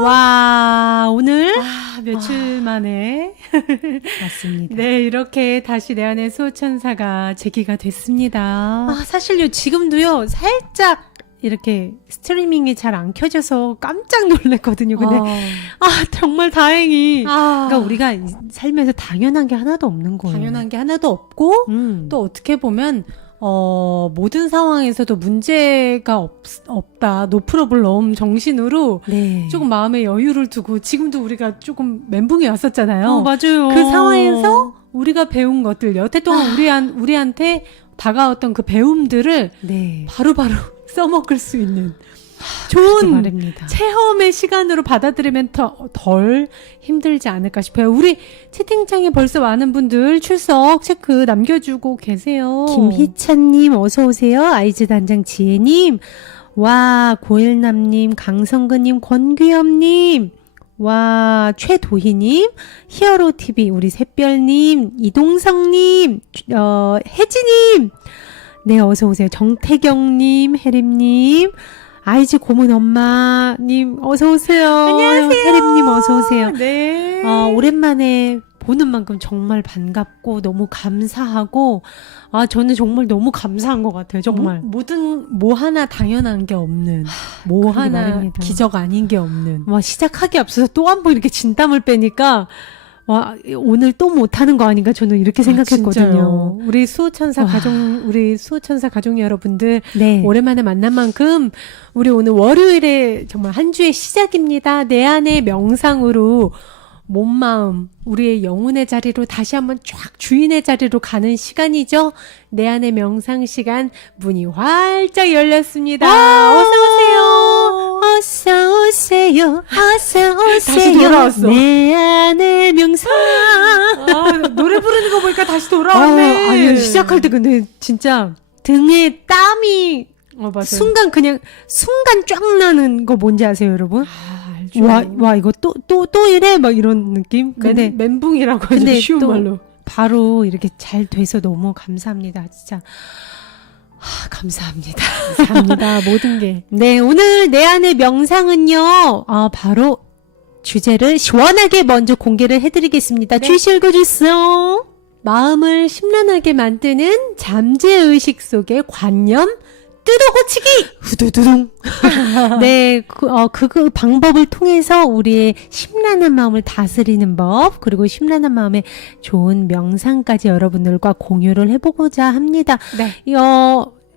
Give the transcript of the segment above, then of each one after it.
와, 오늘 며칠 만에 맞습니다. 네, 이렇게 다시 내 안의 수호천사가 재기가 됐습니다. 사실요, 지금도요, 살짝 이렇게 스트리밍이 잘 안 켜져서 깜짝 놀랐거든요. 근데 정말 다행히 그러니까 우리가 살면서 당연한 게 하나도 없는 거예요. 당연한 게 하나도 없고 또 어떻게 보면 모든 상황에서도 문제가 없다. 노 프로블럼 정신으로 네. 조금 마음의 여유를 두고 지금도 우리가 조금 멘붕이 왔었잖아요. 맞아요. 그 상황에서 우리가 배운 것들 여태 동안 우리한테 다가왔던 그 배움들을 네. 바로바로 써먹을 수 있는 좋은 말입니다. 체험의 시간으로 받아들이면 덜 힘들지 않을까 싶어요. 우리 채팅창에 벌써 많은 분들 출석 체크 남겨주고 계세요. 김희찬님 어서오세요. 아이즈 단장 지혜님, 와, 고일남님, 강성근님, 권규엽님, 와, 최도희님, 히어로TV, 우리 샛별님, 이동성님, 혜지님, 네, 어서오세요. 정태경님, 혜림님, 아이즈 고문 엄마님, 어서오세요. 안녕하세요. 혜림님, 어서오세요. 네. 오랜만에 보는 만큼 정말 반갑고 너무 감사하고, 저는 정말 너무 감사한 것 같아요. 정말. 뭐 하나 당연한 게 없는, 뭐 하나 말입니다. 기적 아닌 게 없는. 시작하기 앞서서 또 한 번 이렇게 진땀을 빼니까, 오늘 또 못하는 거 아닌가 저는 이렇게 생각했거든요. 진짜요. 우리 수호천사 가족 여러분들 네. 오랜만에 만난 만큼 우리 오늘 월요일에 정말 한 주의 시작입니다. 내 안의 명상으로 몸, 마음, 우리의 영혼의 자리로 다시 한번 쫙 주인의 자리로 가는 시간이죠. 내 안의 명상 시간 문이 활짝 열렸습니다. 어서 오세요. 어서 오세요. 어서 오세요. 다시 돌아왔어. 내 안의 명상. 노래 부르는 거 보니까 다시 돌아왔네. 아니, 시작할 때 근데 진짜 등에 땀이 맞아요. 순간 쫙 나는 거 뭔지 아세요, 여러분? 알죠. 와, 이거 또 이래? 막 이런 느낌? 근데 멘붕이라고 하죠. 근데 쉬운 또 말로. 바로 이렇게 잘 돼서 너무 감사합니다. 진짜. 감사합니다. 감사합니다. 모든 게. 네, 오늘 내 안의 명상은요, 바로 주제를 시원하게 먼저 공개를 해드리겠습니다. 네. 주시 읽어주세요. 마음을 심란하게 만드는 잠재의식 속의 관념 뜯어고치기! 후두두둥. 네, 그 방법을 통해서 우리의 심란한 마음을 다스리는 법, 그리고 심란한 마음에 좋은 명상까지 여러분들과 공유를 해보고자 합니다. 네.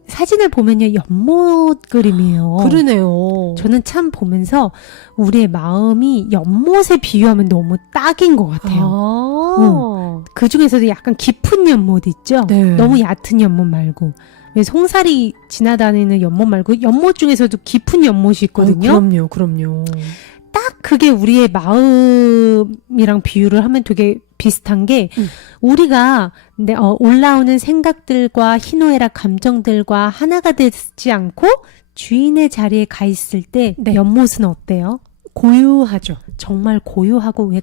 사진을 보면요, 연못 그림이에요. 그러네요. 저는 참 보면서 우리의 마음이 연못에 비유하면 너무 딱인 것 같아요. 그 중에서도 약간 깊은 연못 있죠? 네. 너무 얕은 연못 말고. 왜 송사리 지나다니는 연못 말고 연못 중에서도 깊은 연못이 있거든요. 그럼요. 딱 그게 우리의 마음이랑 비유를 하면 되게 비슷한 게 우리가 올라오는 생각들과 희노애락 감정들과 하나가 되지 않고 주인의 자리에 가 있을 때 네. 연못은 어때요? 고요하죠. 정말 고요하고 왜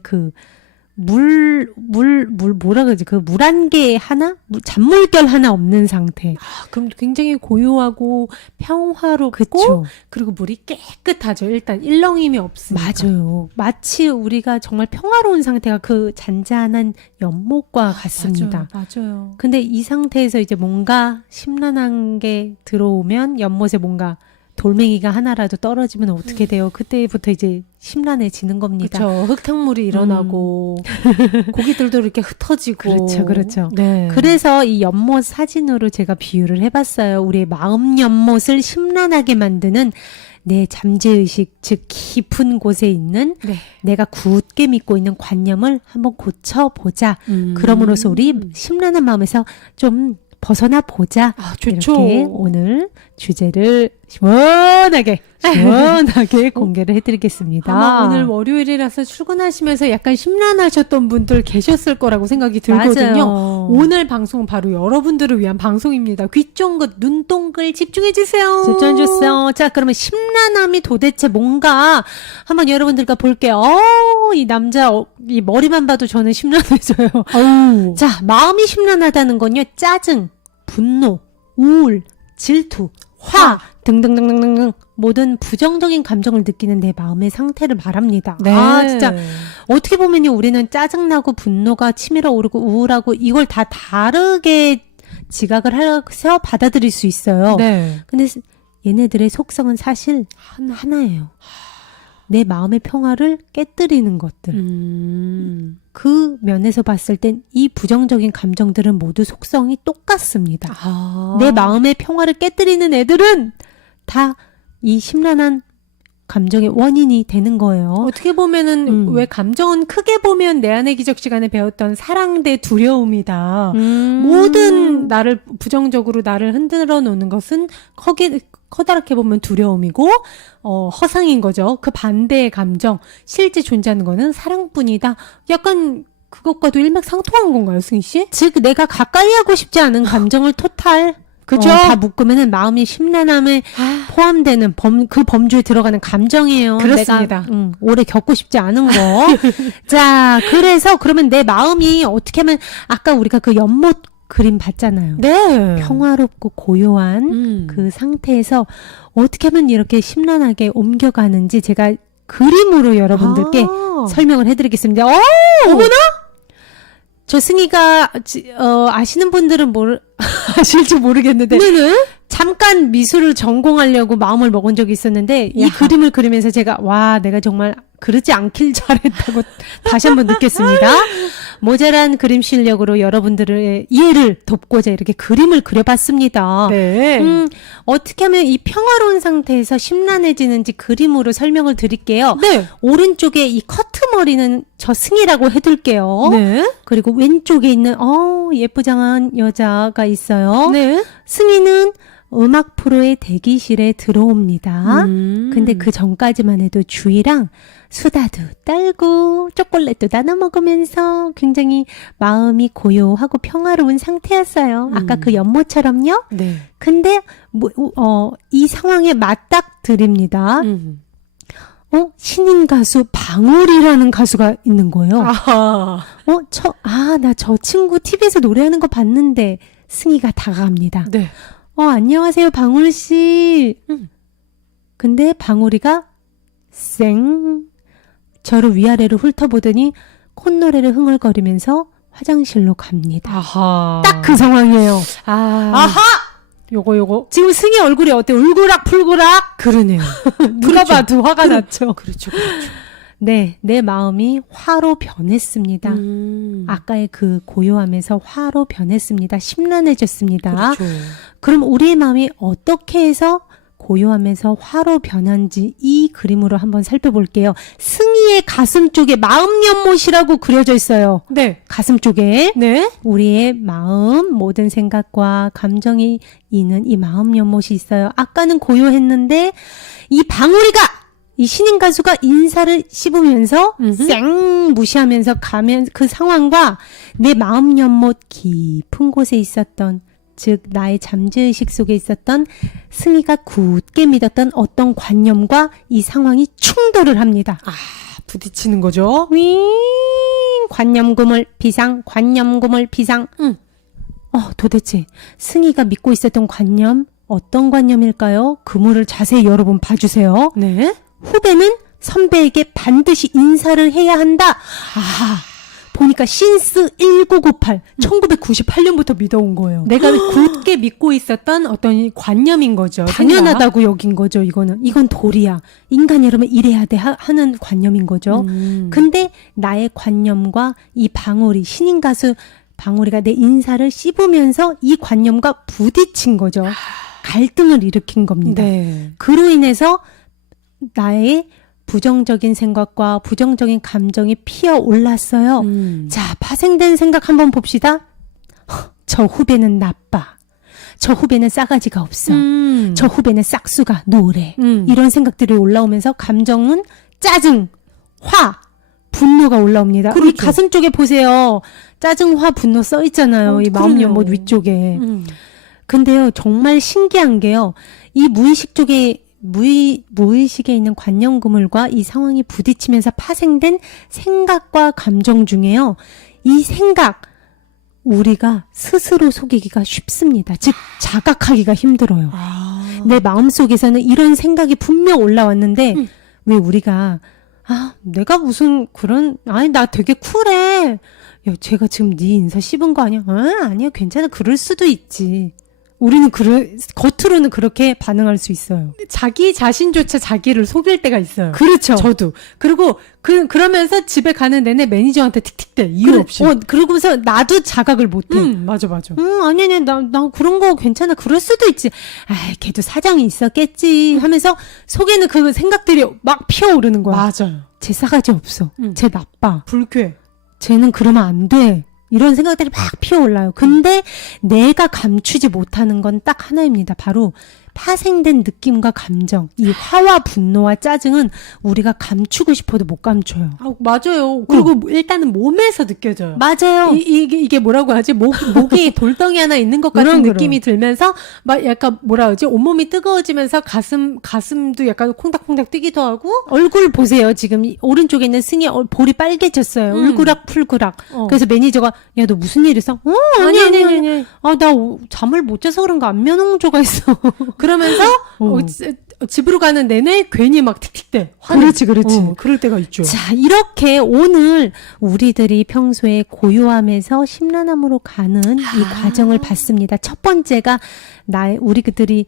뭐라 그러지? 그 물 한 개 하나? 잔물결 하나 없는 상태. 그럼 굉장히 고요하고 평화롭고 그쵸? 그리고 물이 깨끗하죠. 일단 일렁임이 없으니까. 맞아요. 마치 우리가 정말 평화로운 상태가 그 잔잔한 연못과 같습니다. 맞아요. 근데 이 상태에서 이제 뭔가 심란한 게 들어오면 연못에 뭔가 돌멩이가 하나라도 떨어지면 어떻게 돼요? 그때부터 이제 심란해지는 겁니다. 그렇죠. 흙탕물이 일어나고 고기들도 이렇게 흩어지고. 그렇죠. 네. 그래서 이 연못 사진으로 제가 비유를 해봤어요. 우리의 마음 연못을 심란하게 만드는 내 잠재의식, 즉 깊은 곳에 있는 네. 내가 굳게 믿고 있는 관념을 한번 고쳐보자. 그럼으로써 우리 심란한 마음에서 좀 벗어나 보자. 좋죠. 이렇게 오늘 주제를 시원하게 공개를 해드리겠습니다. 아마 오늘 월요일이라서 출근하시면서 약간 심란하셨던 분들 계셨을 거라고 생각이 들거든요. 맞아요. 오늘 방송은 바로 여러분들을 위한 방송입니다. 귀 쫑긋, 눈동글 집중해주세요. 집중해주세요. 자, 그러면 심란함이 도대체 뭔가 한번 여러분들과 볼게요. 이 남자 이 머리만 봐도 저는 심란해져요. 자, 마음이 심란하다는 건요. 짜증, 분노, 우울, 질투, 화, 등등등등등 모든 부정적인 감정을 느끼는 내 마음의 상태를 말합니다. 네. 진짜 어떻게 보면요, 우리는 짜증나고 분노가 치밀어 오르고 우울하고 이걸 다 다르게 지각을 해서 받아들일 수 있어요. 네. 근데 얘네들의 속성은 사실 하나예요. 내 마음의 평화를 깨뜨리는 것들. 그 면에서 봤을 땐 이 부정적인 감정들은 모두 속성이 똑같습니다. 내 마음의 평화를 깨뜨리는 애들은 다 이 심란한 감정의 원인이 되는 거예요. 어떻게 보면은 왜 감정은 크게 보면 내 안의 기적 시간에 배웠던 사랑 대 두려움이다. 모든 나를 부정적으로 나를 흔들어 놓는 것은 커다랗게 보면 두려움이고 허상인 거죠. 그 반대의 감정, 실제 존재하는 거는 사랑뿐이다. 약간 그것과도 일맥상통한 건가요, 승희 씨? 즉 내가 가까이 하고 싶지 않은 감정을 토탈 그죠? 다 묶으면은 마음이 심란함에 포함되는 그 범주에 들어가는 감정이에요. 그렇습니다. 내가 오래 겪고 싶지 않은 거. 자, 그래서 그러면 내 마음이 어떻게 하면 아까 우리가 그 연못 그림 봤잖아요. 네. 평화롭고 고요한 그 상태에서 어떻게 하면 이렇게 심란하게 옮겨가는지 제가 그림으로 여러분들께 설명을 해드리겠습니다. 어머나! 저 승희가 아시는 분들은 아실지 모르겠는데 잠깐 미술을 전공하려고 마음을 먹은 적이 있었는데 이 그림을 그리면서 제가 내가 정말 그러지 않길 잘했다고 다시 한번 느꼈습니다. 모자란 그림 실력으로 여러분들의 이해를 돕고자 이렇게 그림을 그려봤습니다. 네. 어떻게 하면 이 평화로운 상태에서 심란해지는지 그림으로 설명을 드릴게요. 네. 오른쪽에 이 커트머리는 저 승희라고 해둘게요. 네. 그리고 왼쪽에 있는 예쁘장한 여자가 있어요. 네. 승희는 음악 프로의 대기실에 들어옵니다. 근데 그 전까지만 해도 주희랑 수다도 떨고 초콜릿도 나눠 먹으면서 굉장히 마음이 고요하고 평화로운 상태였어요. 아까 그 연못처럼요. 네. 근데 이 상황에 맞닥뜨립니다. 신인 가수 방울이라는 가수가 있는 거예요. 아하. 나 저 친구 TV에서 노래하는 거 봤는데 승희가 다가갑니다. 네. 안녕하세요, 방울 씨. 근데 방울이가 저를 위아래로 훑어보더니 콧노래를 흥얼거리면서 화장실로 갑니다. 아하. 딱 그 상황이에요. 아하! 요거. 지금 승희 얼굴이 어때? 울그락불그락? 그러네요. 누가 봐도 화가 났죠. 그렇죠. 네, 내 마음이 화로 변했습니다. 아까의 그 고요함에서 화로 변했습니다. 심란해졌습니다. 그렇죠. 그럼 우리의 마음이 어떻게 해서 고요함에서 화로 변한지 이 그림으로 한번 살펴볼게요. 승희의 가슴 쪽에 마음 연못이라고 그려져 있어요. 네. 가슴 쪽에. 네. 우리의 마음, 모든 생각과 감정이 있는 이 마음 연못이 있어요. 아까는 고요했는데 이 방울이가 이 신인 가수가 인사를 씹으면서 쌩 무시하면서 가면 그 상황과 내 마음 연못 깊은 곳에 있었던, 즉 나의 잠재의식 속에 있었던 승희가 굳게 믿었던 어떤 관념과 이 상황이 충돌을 합니다. 부딪히는 거죠. 관념구물 비상. 도대체 승희가 믿고 있었던 관념 어떤 관념일까요? 그물을 자세히 여러분 봐주세요. 네. 후배는 선배에게 반드시 인사를 해야 한다. 보니까 신스 1998, 1998년부터 믿어온 거예요. 내가 굳게 믿고 있었던 어떤 관념인 거죠. 당연하다고 여긴 거죠, 이거는. 이건 도리야. 인간이라면 이래야 돼 하는 관념인 거죠. 근데 나의 관념과 이 방울이, 신인 가수 방울이가 내 인사를 씹으면서 이 관념과 부딪힌 거죠. 갈등을 일으킨 겁니다. 네. 그로 인해서 나의 부정적인 생각과 부정적인 감정이 피어올랐어요. 자, 파생된 생각 한번 봅시다. 저 후배는 나빠. 저 후배는 싸가지가 없어. 저 후배는 싹수가 노래. 이런 생각들이 올라오면서 감정은 짜증, 화, 분노가 올라옵니다. 그렇죠. 우리 가슴 쪽에 보세요. 짜증, 화, 분노 써 있잖아요. 이 마음 연못 위쪽에. 근데요, 정말 신기한 게요. 이 무의식 쪽에 무의식에 있는 관념 그물과 이 상황이 부딪히면서 파생된 생각과 감정 중에요. 이 생각, 우리가 스스로 속이기가 쉽습니다. 즉 자각하기가 힘들어요. 내 마음속에서는 이런 생각이 분명 올라왔는데 왜 우리가 내가 무슨 그런 아니 나 되게 쿨해. 야, 제가 지금 네 인사 씹은 거 아니야? 아니야, 괜찮아. 그럴 수도 있지. 우리는 겉으로는 그렇게 반응할 수 있어요. 자기 자신조차 자기를 속일 때가 있어요. 그렇죠. 저도. 그리고 그러면서 집에 가는 내내 매니저한테 틱틱대. 이유 없이. 그러고서 나도 자각을 못해. 맞아. 아니, 나 그런 거 괜찮아. 그럴 수도 있지. 걔도 사정이 있었겠지. 하면서 속에는 그 생각들이 막 피어오르는 거야. 맞아요. 쟤 싸가지 없어. 쟤 나빠. 불쾌해. 쟤는 그러면 안 돼. 이런 생각들이 막 피어올라요. 근데 내가 감추지 못하는 건 딱 하나입니다. 바로 파생된 느낌과 감정, 이 화와 분노와 짜증은 우리가 감추고 싶어도 못 감춰요. 맞아요. 그리고 일단은 몸에서 느껴져요. 맞아요. 이게 뭐라고 하지? 목에 돌덩이 하나 있는 것 같은 느낌이 들면서 막 약간 뭐라 하지? 온몸이 뜨거워지면서 가슴도 약간 콩닥콩닥 뛰기도 하고. 얼굴 보세요. 지금 오른쪽에 있는 승희 볼이 빨개졌어요. 울그락풀그락. 그래서 매니저가 야, 너 무슨 일 있어? 아니. 나 잠을 못 자서 그런가 안면홍조가 있어. 그러면서 집으로 가는 내내 괜히 막 틱틱대. 그렇지. 그럴 때가 있죠. 자, 이렇게 오늘 우리들이 평소에 고요함에서 심란함으로 가는 이 과정을 봤습니다. 첫 번째가 우리들이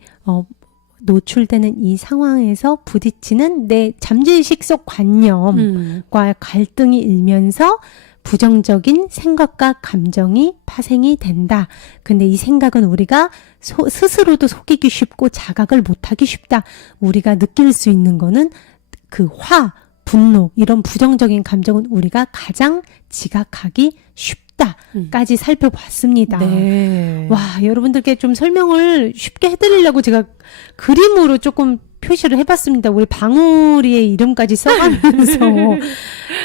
노출되는 이 상황에서 부딪히는 내 잠재의식 속 관념과 갈등이 일면서 부정적인 생각과 감정이 파생이 된다. 근데 이 생각은 우리가 스스로도 속이기 쉽고 자각을 못하기 쉽다. 우리가 느낄 수 있는 거는 그 분노, 이런 부정적인 감정은 우리가 가장 지각하기 쉽다까지 살펴봤습니다. 네. 와, 여러분들께 좀 설명을 쉽게 해드리려고 제가 그림으로 조금 표시를 해봤습니다. 우리 방울이의 이름까지 써가면서.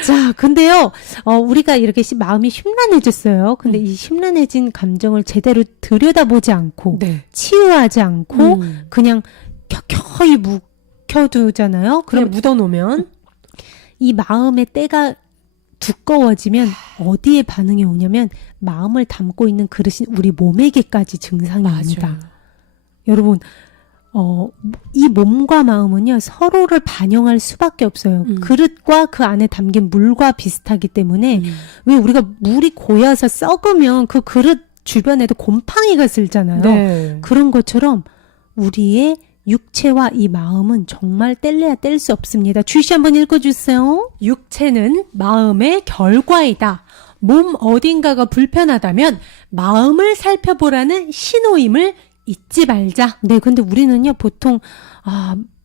자, 근데요, 우리가 이렇게 마음이 심란해졌어요. 근데 이 심란해진 감정을 제대로 들여다보지 않고, 치유하지 않고, 그냥 켜켜이 묵혀두잖아요. 그냥 묻어놓으면 이 마음의 때가 두꺼워지면 어디에 반응이 오냐면 마음을 담고 있는 그릇인 우리 몸에게까지 증상이 옵니다. 맞아요. 여러분, 이 몸과 마음은요, 서로를 반영할 수밖에 없어요. 그릇과 그 안에 담긴 물과 비슷하기 때문에, 왜 우리가 물이 고여서 썩으면 그 그릇 주변에도 곰팡이가 슬잖아요. 네. 그런 것처럼 우리의 육체와 이 마음은 정말 뗄래야 뗄 수 없습니다. 주시 한번 읽어주세요. 육체는 마음의 결과이다. 몸 어딘가가 불편하다면 마음을 살펴보라는 신호임을 잊지 말자. 네, 근데 우리는요, 보통,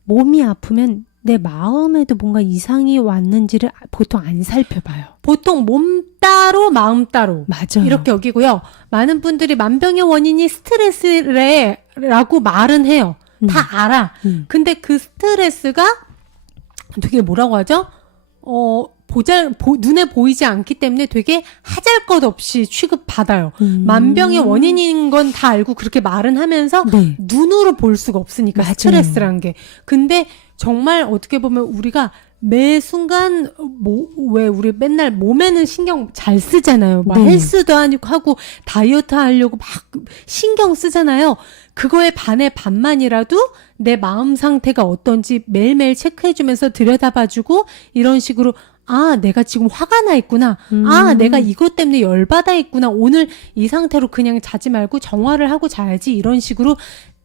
몸이 아프면 내 마음에도 뭔가 이상이 왔는지를 보통 안 살펴봐요. 보통 몸 따로 마음 따로. 맞아요. 이렇게 여기고요. 많은 분들이 만병의 원인이 스트레스라고 말은 해요. 다 알아. 근데 그 스트레스가 되게 뭐라고 하죠? 눈에 보이지 않기 때문에 되게 하잘것없이 취급받아요. 만병의 원인인 건 다 알고 그렇게 말은 하면서 눈으로 볼 수가 없으니까. 맞아요. 스트레스란 게. 근데 정말 어떻게 보면 우리가 매 순간 왜 우리 맨날 몸에는 신경 잘 쓰잖아요. 막 헬스도 하고 다이어트 하려고 막 신경 쓰잖아요. 그거에 반만이라도 내 마음 상태가 어떤지 매일매일 체크해주면서 들여다봐주고 이런 식으로 내가 지금 화가 나 있구나. 내가 이것 때문에 열받아 있구나. 오늘 이 상태로 그냥 자지 말고 정화를 하고 자야지. 이런 식으로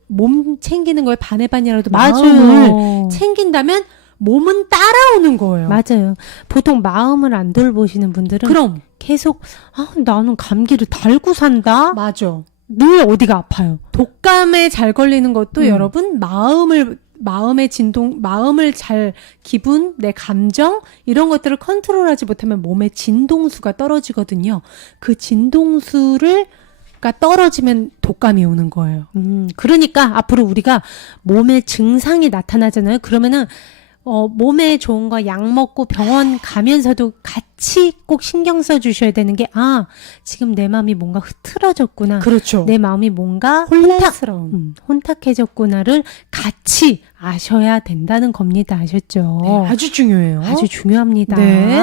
몸 챙기는 거에 반이라도 마음을 챙긴다면 몸은 따라오는 거예요. 맞아요. 보통 마음을 안 돌보시는 분들은 그럼 계속 나는 감기를 달고 산다. 맞아. 늘 어디가 아파요. 독감에 잘 걸리는 것도 여러분 마음의 진동, 기분, 내 감정 이런 것들을 컨트롤하지 못하면 몸의 진동수가 떨어지거든요. 그 진동수가 떨어지면 독감이 오는 거예요. 그러니까 앞으로 우리가 몸에 증상이 나타나잖아요. 그러면은 몸에 좋은 거 약 먹고 병원 가면서도 같이 꼭 신경 써 주셔야 되는 게 지금 내 마음이 뭔가 흐트러졌구나. 그렇죠. 내 마음이 뭔가 혼탁스러운 혼탁해졌구나를 같이 아셔야 된다는 겁니다. 아셨죠? 네, 아주 중요해요. 아주 중요합니다. 네.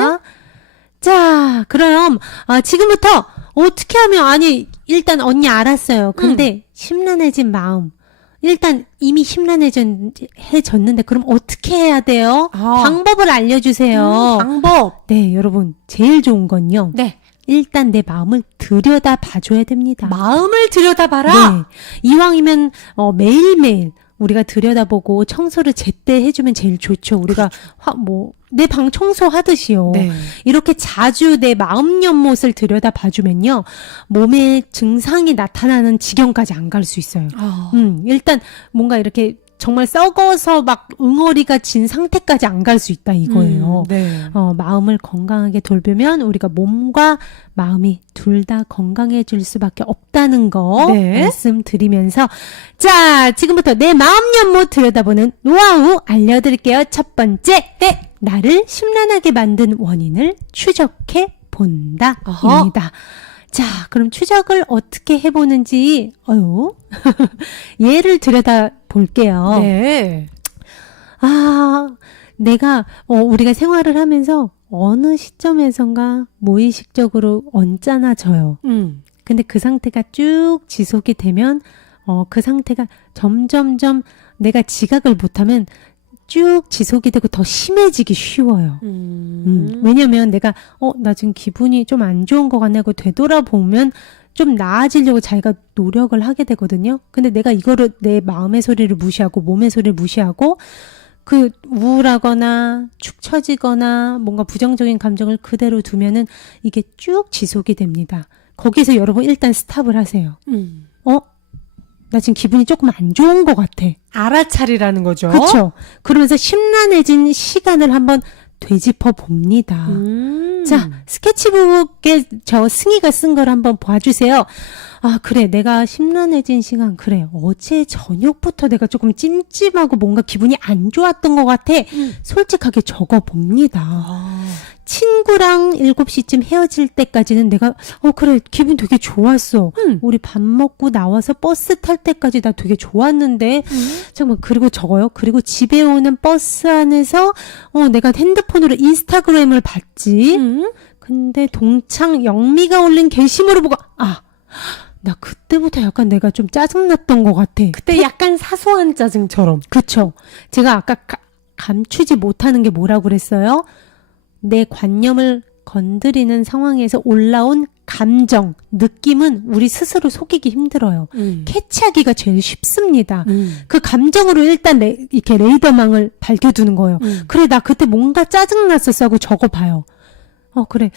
자, 그럼 지금부터 어떻게 하면, 아니, 일단 언니 알았어요. 근데 심란해진 마음. 일단 이미 심란해졌는데 그럼 어떻게 해야 돼요? 방법을 알려주세요. 방법. 네, 여러분. 제일 좋은 건요. 네. 일단 내 마음을 들여다 봐줘야 됩니다. 마음을 들여다봐라. 네. 이왕이면 매일매일 우리가 들여다보고 청소를 제때 해주면 제일 좋죠. 우리가 내 방 청소하듯이요. 네. 이렇게 자주 내 마음 연못을 들여다 봐주면요. 몸에 증상이 나타나는 지경까지 안 갈 수 있어요. 일단 뭔가 이렇게 정말 썩어서 막 응어리가 진 상태까지 안 갈 수 있다 이거예요. 네. 마음을 건강하게 돌보면 우리가 몸과 마음이 둘 다 건강해질 수밖에 없다는 거 네. 말씀드리면서 자, 지금부터 내 마음 연못 들여다보는 노하우 알려드릴게요. 첫 번째, 나를 심란하게 만든 원인을 추적해 본다입니다. 자, 그럼 추적을 어떻게 해보는지 예를 들여다 볼게요. 네. 내가 우리가 생활을 하면서 어느 시점에선가 무의식적으로 언짢아져요. 근데 그 상태가 쭉 지속이 되면 그 상태가 점점점 내가 지각을 못하면 쭉 지속이 되고 더 심해지기 쉬워요. 왜냐면 내가 나 지금 기분이 좀 안 좋은 것 같네 하고 되돌아보면 좀 나아지려고 자기가 노력을 하게 되거든요. 근데 내가 이거를 내 마음의 소리를 무시하고 몸의 소리를 무시하고 그 우울하거나 축 처지거나 뭔가 부정적인 감정을 그대로 두면은 이게 쭉 지속이 됩니다. 거기서 여러분 일단 스탑을 하세요. 나 지금 기분이 조금 안 좋은 것 같아. 알아차리라는 거죠. 그렇죠. 그러면서 심란해진 시간을 한번 되짚어 봅니다. 자, 스케치북에 저 승희가 쓴 걸 한번 봐주세요. 그래. 내가 심란해진 시간. 그래. 어제 저녁부터 내가 조금 찜찜하고 뭔가 기분이 안 좋았던 것 같아. 솔직하게 적어 봅니다. 친구랑 7시쯤 헤어질 때까지는 내가 그래 기분 되게 좋았어. 우리 밥 먹고 나와서 버스 탈 때까지 나 되게 좋았는데 잠깐만 그리고 적어요. 그리고 집에 오는 버스 안에서 내가 핸드폰으로 인스타그램을 봤지. 근데 동창 영미가 올린 게시물을 보고 나 그때부터 약간 내가 좀 짜증났던 것 같아. 그때 약간 사소한 짜증처럼. 그쵸. 제가 아까 감추지 못하는 게 뭐라고 그랬어요? 내 관념을 건드리는 상황에서 올라온 감정, 느낌은 우리 스스로 속이기 힘들어요. 캐치하기가 제일 쉽습니다. 그 감정으로 일단 이렇게 레이더망을 밝혀두는 거예요. 그래, 나 그때 뭔가 짜증났었어 하고 적어봐요. 그래.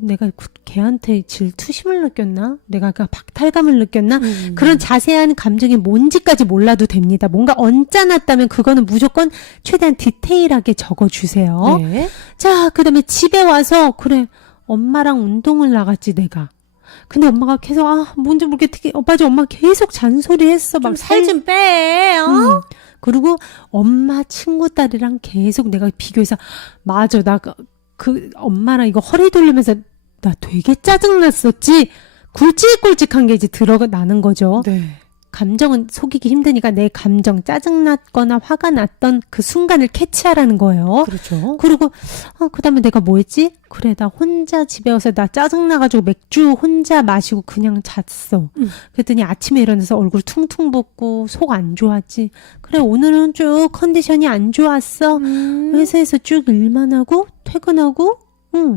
내가 걔한테 질투심을 느꼈나? 내가 아까 박탈감을 느꼈나? 그런 자세한 감정이 뭔지까지 몰라도 됩니다. 뭔가 언짢았다면 그거는 무조건 최대한 디테일하게 적어주세요. 네. 자, 그 다음에 집에 와서, 그래, 엄마랑 운동을 나갔지, 내가. 근데 엄마가 계속, 뭔지 모르겠게, 맞아, 엄마 계속 잔소리했어. 막 살 좀 빼, 그리고 엄마 친구 딸이랑 계속 내가 비교해서, 맞아, 나 그 엄마랑 이거 허리 돌리면서 나 되게 짜증났었지. 굵직굵직한 게 이제 드러나는 거죠. 네. 감정은 속이기 힘드니까 내 감정, 짜증났거나 화가 났던 그 순간을 캐치하라는 거예요. 그렇죠. 그리고 그 다음에 내가 뭐 했지? 그래, 나 혼자 집에 와서 나 짜증나가지고 맥주 혼자 마시고 그냥 잤어. 그랬더니 아침에 일어나서 얼굴 퉁퉁 붓고 속 안 좋았지. 그래, 오늘은 쭉 컨디션이 안 좋았어. 회사에서 쭉 일만 하고 퇴근하고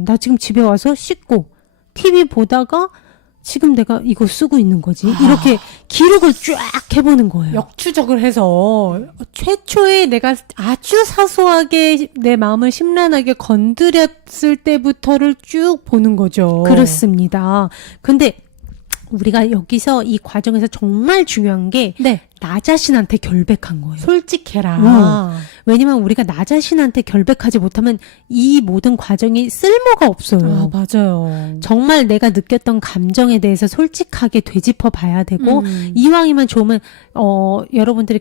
나 지금 집에 와서 씻고 TV 보다가 지금 내가 이거 쓰고 있는 거지. 이렇게 기록을 쫙 해보는 거예요. 역추적을 해서 최초에 내가 아주 사소하게 내 마음을 심란하게 건드렸을 때부터를 쭉 보는 거죠. 그렇습니다. 근데 우리가 여기서 이 과정에서 정말 중요한 게 나 자신한테 결백한 거예요. 솔직해라. 왜냐면 우리가 나 자신한테 결백하지 못하면 이 모든 과정이 쓸모가 없어요. 맞아요. 정말 내가 느꼈던 감정에 대해서 솔직하게 되짚어 봐야 되고 이왕이면 좋으면 여러분들이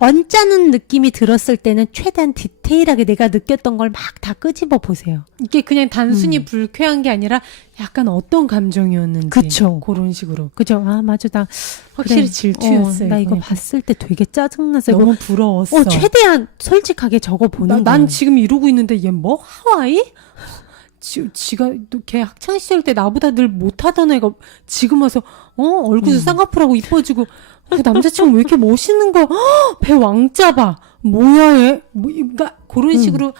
언짢은 느낌이 들었을 때는 최대한 디테일하게 내가 느꼈던 걸 막 다 끄집어 보세요. 이게 그냥 단순히 불쾌한 게 아니라 약간 어떤 감정이었는지. 그쵸. 그런 식으로. 그죠? 맞아. 나 확실히 그래. 질투였어요. 나 이거 봤을 때 되게 짜증나서 너무 이거 부러웠어. 최대한 솔직하게 적어 보는 난 거예요. 지금 이러고 있는데 얘 뭐? 하와이? 지가 걔 학창 시절 때 나보다 늘 못하던 애가 지금 와서 얼굴도 쌍꺼풀하고 이뻐지고 남자친구 왜 이렇게 멋있는 거야? 배 왕자 봐. 뭐야 얘? 그러니까 그런 식으로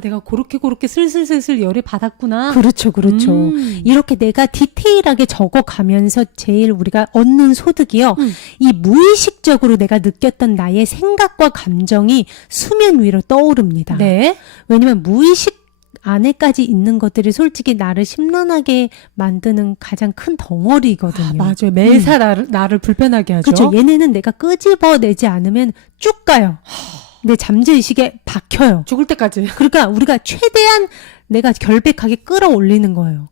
내가 그렇게 슬슬 열이 받았구나. 그렇죠. 이렇게 내가 디테일하게 적어가면서 제일 우리가 얻는 소득이요. 이 무의식적으로 내가 느꼈던 나의 생각과 감정이 수면 위로 떠오릅니다. 네. 왜냐면 무의식 안에까지 있는 것들이 솔직히 나를 심란하게 만드는 가장 큰 덩어리거든요. 맞아요. 매사 나를 불편하게 하죠. 그렇죠. 얘네는 내가 끄집어내지 않으면 쭉 가요. 내 잠재의식에 박혀요. 죽을 때까지. 그러니까 우리가 최대한 내가 결백하게 끌어올리는 거예요.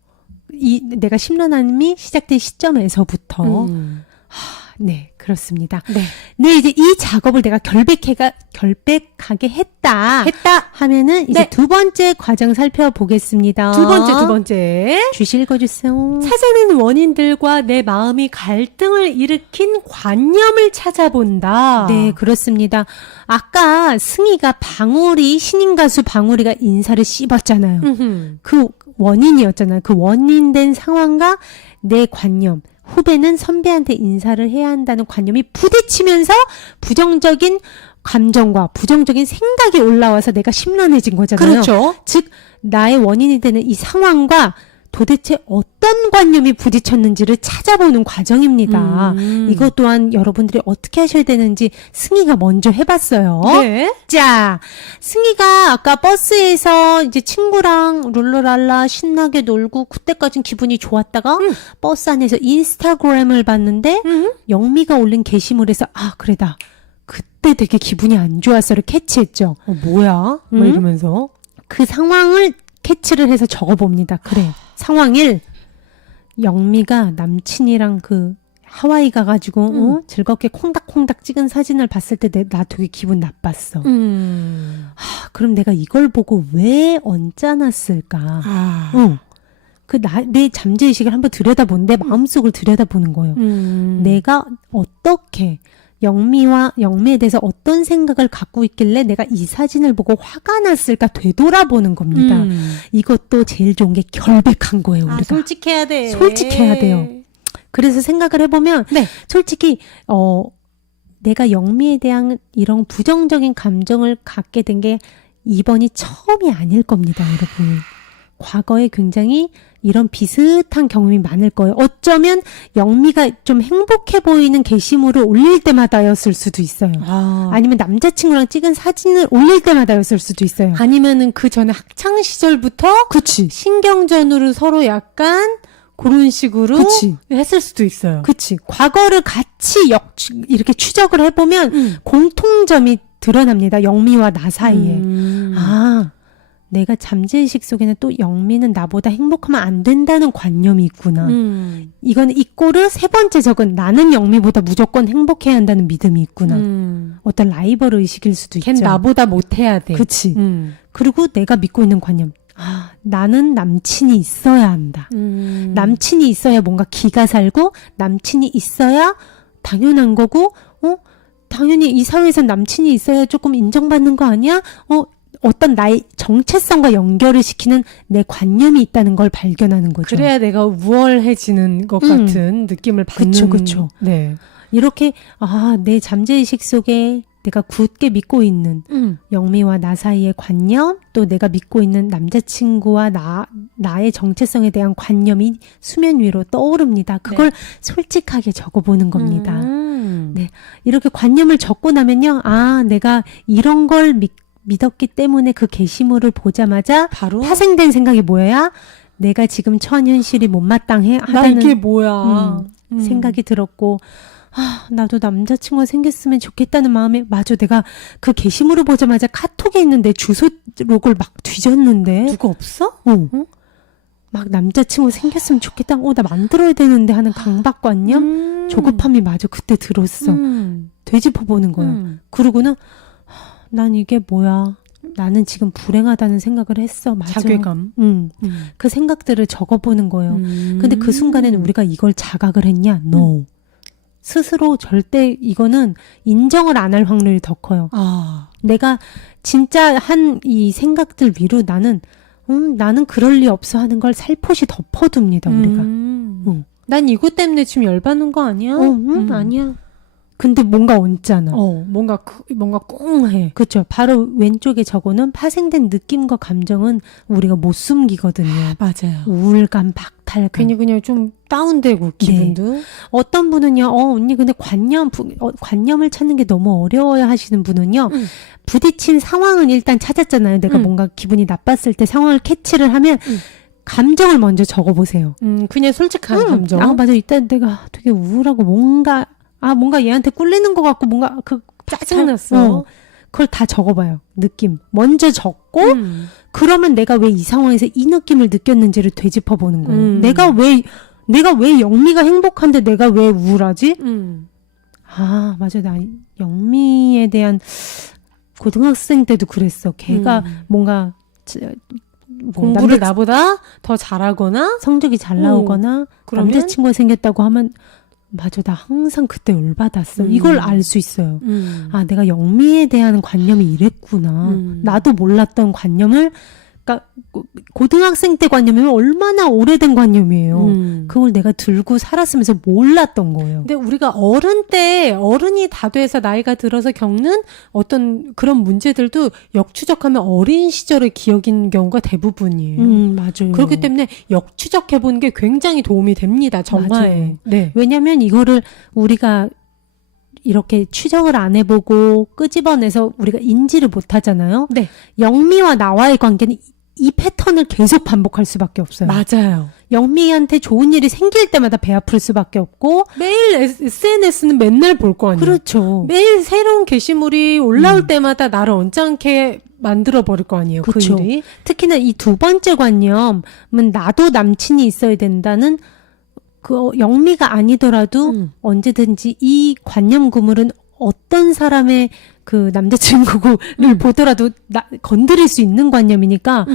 내가 심란함이 시작된 시점에서부터. 네, 그렇습니다. 네, 이제 이 작업을 내가 결백하게 했다 하면은 이제 네. 두 번째 과정 살펴보겠습니다. 두 번째. 주시 읽어주세요. 찾아내는 원인들과 내 마음이 갈등을 일으킨 관념을 찾아본다. 네, 그렇습니다. 아까 승희가 신인 가수 방울이가 인사를 씹었잖아요. 그 원인이었잖아요. 그 원인된 상황과 내 관념. 후배는 선배한테 인사를 해야 한다는 관념이 부딪히면서 부정적인 감정과 부정적인 생각이 올라와서 내가 심란해진 거잖아요. 그렇죠. 즉 나의 원인이 되는 이 상황과 도대체 어떤 관념이 부딪혔는지를 찾아보는 과정입니다. 이것 또한 여러분들이 어떻게 하셔야 되는지 승희가 먼저 해봤어요. 네. 자, 승희가 아까 버스에서 이제 친구랑 룰루랄라 신나게 놀고 그때까진 기분이 좋았다가 버스 안에서 인스타그램을 봤는데 영미가 올린 게시물에서 그래다. 그때 되게 기분이 안 좋았어를 캐치했죠. 뭐야? 막 이러면서. 그 상황을 캐치를 해서 적어봅니다. 그래. 상황 1. 영미가 남친이랑 하와이 가가지고 즐겁게 콩닥콩닥 찍은 사진을 봤을 때 나 되게 기분 나빴어. 그럼 내가 이걸 보고 왜 언짢았을까? 내 잠재의식을 한번 내 마음속을 들여다보는 거예요. 내가 어떻게 영미에 대해서 어떤 생각을 갖고 있길래 내가 이 사진을 보고 화가 났을까 되돌아보는 겁니다. 이것도 제일 좋은 게 결백한 거예요. 우리가 솔직해야 돼. 솔직해야 돼요. 그래서 생각을 해보면 솔직히 내가 영미에 대한 이런 부정적인 감정을 갖게 된 게 이번이 처음이 아닐 겁니다, 여러분. 과거에 굉장히 이런 비슷한 경험이 많을 거예요. 어쩌면 영미가 좀 행복해 보이는 게시물을 올릴 때마다였을 수도 있어요. 아니면 남자친구랑 찍은 사진을 올릴 때마다였을 수도 있어요. 아니면은 그 전에 학창 시절부터 그치. 신경전으로 서로 약간 그런 식으로 했을 수도 있어요. 그치. 과거를 같이 이렇게 추적을 해보면 공통점이 드러납니다. 영미와 나 사이에. 내가 잠재의식 속에는 또 영미는 나보다 행복하면 안 된다는 관념이 있구나. 이거는 이 꼴을 세 번째 적은 나는 영미보다 무조건 행복해야 한다는 믿음이 있구나. 어떤 라이벌 의식일 수도 있죠. 걘 나보다 못해야 돼. 그치. 그리고 내가 믿고 있는 관념. 나는 남친이 있어야 한다. 남친이 있어야 뭔가 기가 살고 남친이 있어야 당연한 거고 당연히 이 사회에선 남친이 있어야 조금 인정받는 거 아니야? 어떤 나의 정체성과 연결을 시키는 내 관념이 있다는 걸 발견하는 거죠. 그래야 내가 우월해지는 것 같은 느낌을 받는. 그쵸. 네. 이렇게 내 잠재의식 속에 내가 굳게 믿고 있는 영미와 나 사이의 관념, 또 내가 믿고 있는 남자친구와 나의 정체성에 대한 관념이 수면 위로 떠오릅니다. 그걸 솔직하게 적어보는 겁니다. 네, 이렇게 관념을 적고 나면요, 내가 이런 걸 믿었기 때문에 그 게시물을 보자마자 바로 파생된 생각이 뭐야? 내가 지금 처한 현실이 못마땅해 나 하다는 이게 뭐야? 생각이 들었고, 나도 남자친구가 생겼으면 좋겠다는 마음에, 맞아, 내가 그 게시물을 보자마자 카톡에 있는 내 주소록을 막 뒤졌는데. 누구 없어? 막 남자친구 생겼으면 좋겠다. 나 만들어야 되는데 하는 강박관념? 조급함이 마저 그때 들었어. 되짚어보는 거야. 그러고는, 난 이게 뭐야. 나는 지금 불행하다는 생각을 했어. 맞아. 자괴감. 그 생각들을 적어보는 거예요. 근데 그 순간에는 우리가 이걸 자각을 했냐? No. 스스로 절대 이거는 인정을 안 할 확률이 더 커요. 내가 진짜 한 이 생각들 위로 나는 나는 그럴 리 없어 하는 걸 살포시 덮어둡니다, 우리가. 난 이것 때문에 지금 열받는 거 아니야? 아니야. 근데 뭔가 얹잖아. 뭔가 꽁해. 그렇죠. 바로 왼쪽에 적어놓은 파생된 느낌과 감정은 우리가 못 숨기거든요. 맞아요. 우울감, 박탈감. 괜히 그냥 좀 다운되고 기분도. 어떤 분은요, 언니 근데 관념을 찾는 게 너무 어려워요 하시는 분은요, 부딪힌 상황은 일단 찾았잖아요. 내가 뭔가 기분이 나빴을 때 상황을 캐치를 하면 감정을 먼저 적어보세요. 그냥 솔직한 감정. 맞아. 일단 내가 되게 우울하고 뭔가 얘한테 꿀리는 것 같고 뭔가 짜증났어. 그걸 다 적어봐요. 느낌. 먼저 적고, 그러면 내가 왜 이 상황에서 이 느낌을 느꼈는지를 되짚어보는 거예요. 내가 왜 영미가 행복한데 내가 왜 우울하지? 맞아. 나 영미에 대한 고등학생 때도 그랬어. 걔가 뭔가 공부를 나보다 더 잘하거나 성적이 잘 나오거나 그러면? 남자친구가 생겼다고 하면 맞아. 나 항상 그때 열받았어. 이걸 알 수 있어요. 내가 영미에 대한 관념이 이랬구나. 나도 몰랐던 관념을, 그러니까 고등학생 때 관념이면 얼마나 오래된 관념이에요. 그걸 내가 들고 살았으면서 몰랐던 거예요. 근데 우리가 어른이 다 돼서 나이가 들어서 겪는 어떤 그런 문제들도 역추적하면 어린 시절의 기억인 경우가 대부분이에요. 맞아요. 그렇기 때문에 역추적해보는 게 굉장히 도움이 됩니다. 정말. 네. 왜냐면 이거를 우리가 이렇게 추적을 안 해보고 끄집어내서 우리가 인지를 못 하잖아요. 네. 영미와 나와의 관계는 이 패턴을 계속 반복할 수밖에 없어요. 맞아요. 영미한테 좋은 일이 생길 때마다 배 아플 수밖에 없고 매일 SNS는 맨날 볼 거 아니에요. 그렇죠. 매일 새로운 게시물이 올라올 때마다 나를 언짢게 만들어 버릴 거 아니에요. 그렇죠. 그 일이. 특히나 이 두 번째 관념은 나도 남친이 있어야 된다는 그 영미가 아니더라도 언제든지 이 관념 구물은 어떤 사람의 그 남자친구를 보더라도 건드릴 수 있는 관념이니까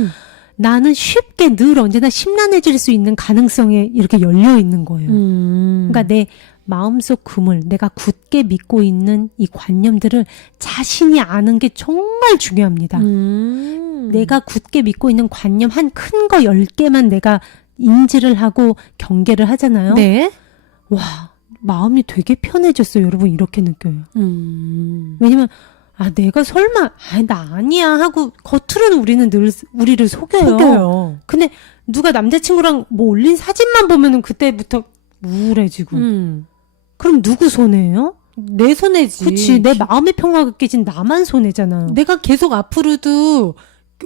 나는 쉽게 늘 언제나 심란해질 수 있는 가능성에 이렇게 열려 있는 거예요. 그러니까 내 마음속 그물, 내가 굳게 믿고 있는 이 관념들을 자신이 아는 게 정말 중요합니다. 내가 굳게 믿고 있는 관념 한 큰 거 10개만 내가 인지를 하고 경계를 하잖아요. 네. 와, 마음이 되게 편해졌어요. 여러분 이렇게 느껴요. 왜냐면 내가 설마 나 아니야 하고 겉으로는 우리는 늘 우리를 속여요. 근데 누가 남자친구랑 뭐 올린 사진만 보면은 그때부터 우울해지고. 그럼 누구 손해예요? 내 손해지. 그치. 내 마음의 평화가 깨진 나만 손해잖아. 내가 계속 앞으로도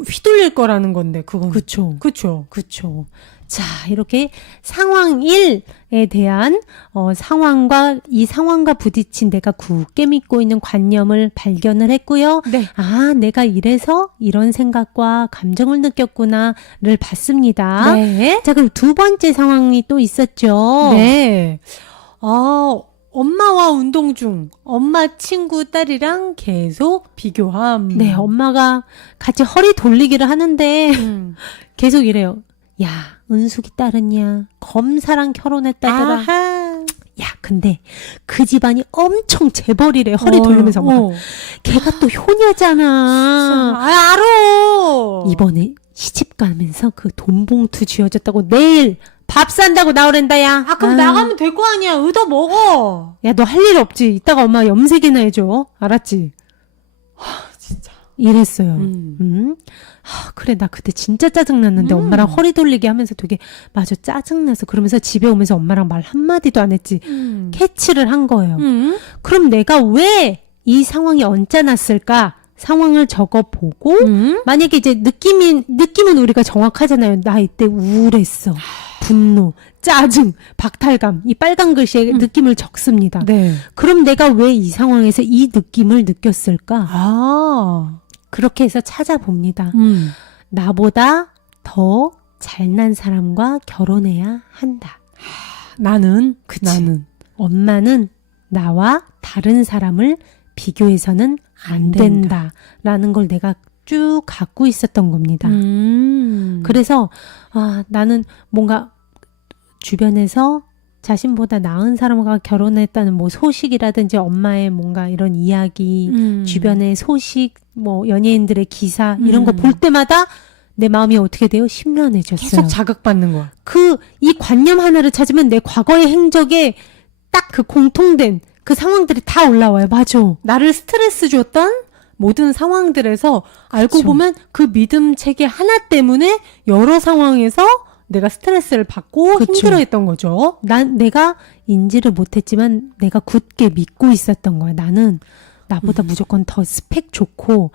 휘둘릴 거라는 건데 그건. 그쵸. 그쵸. 자, 이렇게 상황 1에 대한 이 상황과 부딪힌 내가 굳게 믿고 있는 관념을 발견을 했고요. 네. 내가 이래서 이런 생각과 감정을 느꼈구나를 봤습니다. 네. 자, 그럼 두 번째 상황이 또 있었죠. 네. 엄마와 운동 중 엄마 친구 딸이랑 계속 비교함. 네, 엄마가 같이 허리 돌리기를 하는데 계속 이래요. 야, 은숙이 딸은야 검사랑 결혼했다더라. 아하. 야, 근데 그 집안이 엄청 재벌이래. 허리 돌리면서 엄마가. 걔가 또 효녀잖아. 알어. 이번에 시집 가면서 그 돈 봉투 쥐어줬다고 내일 밥 산다고 나오랜다, 야. 그럼 나가면 될 거 아니야. 얻어 먹어. 야, 너 할 일 없지? 이따가 엄마 염색이나 해줘. 알았지? 진짜. 이랬어요. 그래, 나 그때 진짜 짜증났는데 엄마랑 허리 돌리기 하면서 되게 맞아, 짜증나서 그러면서 집에 오면서 엄마랑 말 한마디도 안 했지. 캐치를 한 거예요. 그럼 내가 왜 이 상황이 얹어놨을까? 상황을 적어보고 만약에 이제 느낌은 우리가 정확하잖아요. 나 이때 우울했어. 분노, 짜증, 박탈감, 이 빨간 글씨에 느낌을 적습니다. 네. 그럼 내가 왜 이 상황에서 이 느낌을 느꼈을까? 그렇게 해서 찾아봅니다. 나보다 더 잘난 사람과 결혼해야 한다. 나는. 엄마는 나와 다른 사람을 비교해서는 안 된다라는 걸 내가 쭉 갖고 있었던 겁니다. 그래서 나는 뭔가 주변에서 자신보다 나은 사람과 결혼했다는 뭐 소식이라든지 엄마의 뭔가 이런 이야기, 주변의 소식, 뭐 연예인들의 기사 이런 거 볼 때마다 내 마음이 어떻게 돼요? 심란해졌어요. 계속 자극받는 거야. 이 관념 하나를 찾으면 내 과거의 행적에 딱 그 공통된 그 상황들이 다 올라와요. 맞아. 나를 스트레스 줬던 모든 상황들에서 알고 그쵸. 보면 그 믿음 체계 하나 때문에 여러 상황에서 내가 스트레스를 받고 그쵸. 힘들어했던 거죠. 내가 인지를 못했지만 내가 굳게 믿고 있었던 거야. 나는 나보다 무조건 더 스펙 좋고,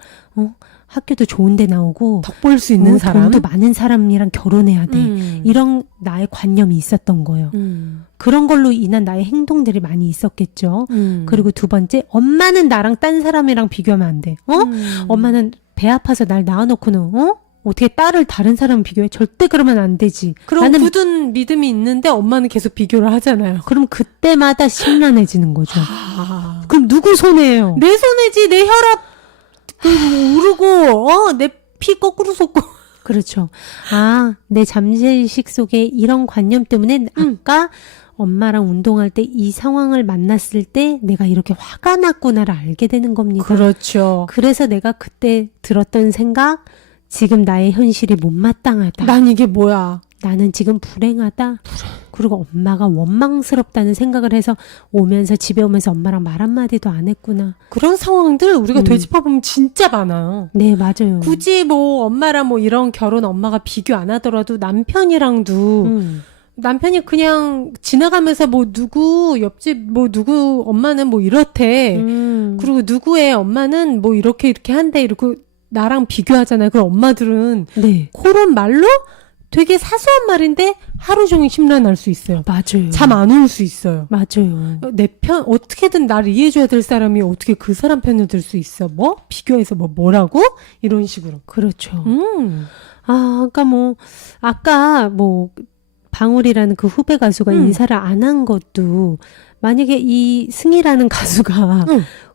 학교도 좋은 데 나오고, 덕볼 수 있는 사람. 돈도 많은 사람이랑 결혼해야 돼. 이런 나의 관념이 있었던 거예요. 그런 걸로 인한 나의 행동들이 많이 있었겠죠. 그리고 두 번째, 엄마는 나랑 딴 사람이랑 비교하면 안 돼. 엄마는 배 아파서 날 낳아놓고는, 어떻게 딸을 다른 사람 비교해? 절대 그러면 안 되지. 그럼 나는 굳은 믿음이 있는데 엄마는 계속 비교를 하잖아요. 그럼 그때마다 심란해지는 거죠. 그럼 누구 손해예요? 내 손에지, 내 혈압 오르고, 내 피 거꾸로 솟고. 그렇죠. 내 잠재의식 속에 이런 관념 때문에 아까 엄마랑 운동할 때 이 상황을 만났을 때 내가 이렇게 화가 났구나를 알게 되는 겁니다. 그렇죠. 그래서 내가 그때 들었던 생각, 지금 나의 현실이 못마땅하다. 난 이게 뭐야? 나는 지금 불행하다. 그리고 엄마가 원망스럽다는 생각을 해서 오면서 집에 오면서 엄마랑 말 한마디도 안 했구나. 그런 상황들 우리가 되짚어보면 진짜 많아요. 네, 맞아요. 굳이 뭐 엄마랑 뭐 이런 결혼 엄마가 비교 안 하더라도 남편이랑도 남편이 그냥 지나가면서 뭐 누구 옆집 뭐 누구 엄마는 뭐 이렇대. 그리고 누구의 엄마는 뭐 이렇게 한대 이러고 나랑 비교하잖아요. 그럼 엄마들은 네. 그런 말로 되게 사소한 말인데 하루 종일 심란할 수 있어요. 맞아요. 잠 안 올 수 있어요. 맞아요. 내 편 어떻게든 나를 이해해줘야 될 사람이 어떻게 그 사람 편을 들 수 있어? 뭐 비교해서 뭐라고 이런 식으로. 그렇죠. 아까 방울이라는 그 후배 가수가 인사를 안 한 것도 만약에 이 승희라는 가수가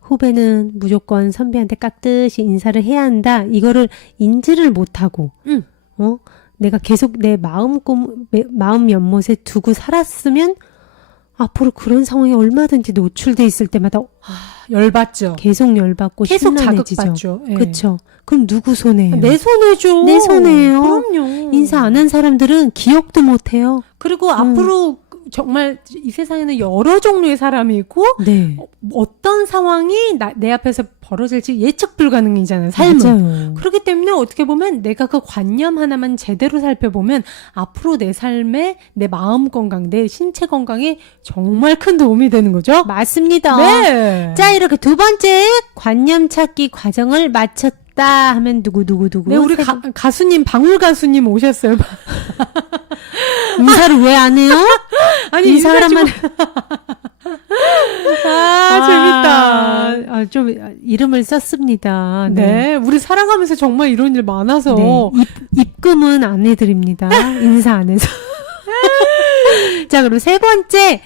후배는 무조건 선배한테 깍듯이 인사를 해야 한다. 이거를 인지를 못하고 내가 계속 내 마음 연못에 두고 살았으면 앞으로 그런 상황에 얼마든지 노출돼 있을 때마다 열받죠. 계속 열받고 계속 심란해지죠. 자극받죠. 예. 그렇죠. 그럼 누구 손해예요? 내 손해죠. 내 손해예요. 그럼요. 인사 안 한 사람들은 기억도 못 해요. 그리고 앞으로 정말 이 세상에는 여러 종류의 사람이 있고 네. 어떤 상황이 내 앞에서 벌어질지 예측 불가능이잖아요. 삶은. 맞아요. 그렇기 때문에 어떻게 보면 내가 그 관념 하나만 제대로 살펴보면 앞으로 내 삶에 내 마음 건강, 내 신체 건강에 정말 큰 도움이 되는 거죠. 맞습니다. 네. 자, 이렇게 두 번째 관념 찾기 과정을 마쳤다 하면 누구. 네, 우리 가수님, 방울 가수님 오셨어요. 인사를 왜 안 해요? 아니, 인사하라만. 재밌다. 좀 이름을 썼습니다. 네. 우리 살아가면서 정말 이런 일 많아서. 네. 입금은 안 해드립니다. 인사 안 해서. 자, 그럼 세 번째.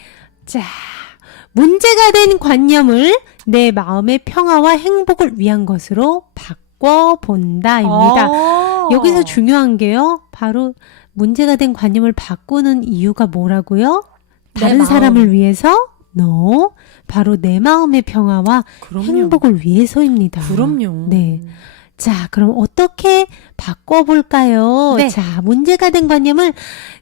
자, 문제가 된 관념을 내 마음의 평화와 행복을 위한 것으로 바꿔본다입니다. 여기서 중요한 게요. 바로 문제가 된 관념을 바꾸는 이유가 뭐라고요? 다른 사람을 위해서? No. 바로 내 마음의 평화와 그럼요. 행복을 위해서입니다. 그럼요. 네. 자, 그럼 어떻게 바꿔볼까요? 네. 자, 문제가 된 관념을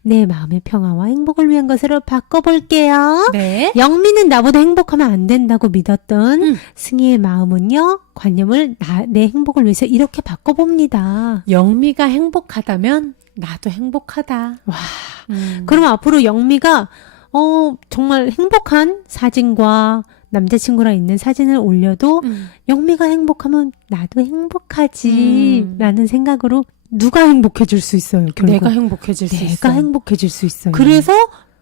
내 마음의 평화와 행복을 위한 것으로 바꿔볼게요. 네. 영미는 나보다 행복하면 안 된다고 믿었던 승희의 마음은요, 관념을 내 행복을 위해서 이렇게 바꿔봅니다. 영미가 행복하다면 나도 행복하다. 와. 그럼 앞으로 영미가 정말 행복한 사진과 남자친구랑 있는 사진을 올려도 영미가 행복하면 나도 행복하지 라는 생각으로 누가 행복해질 수 있어요? 결국. 내가 행복해질 수 있어. 내가 행복해질 수 있어요.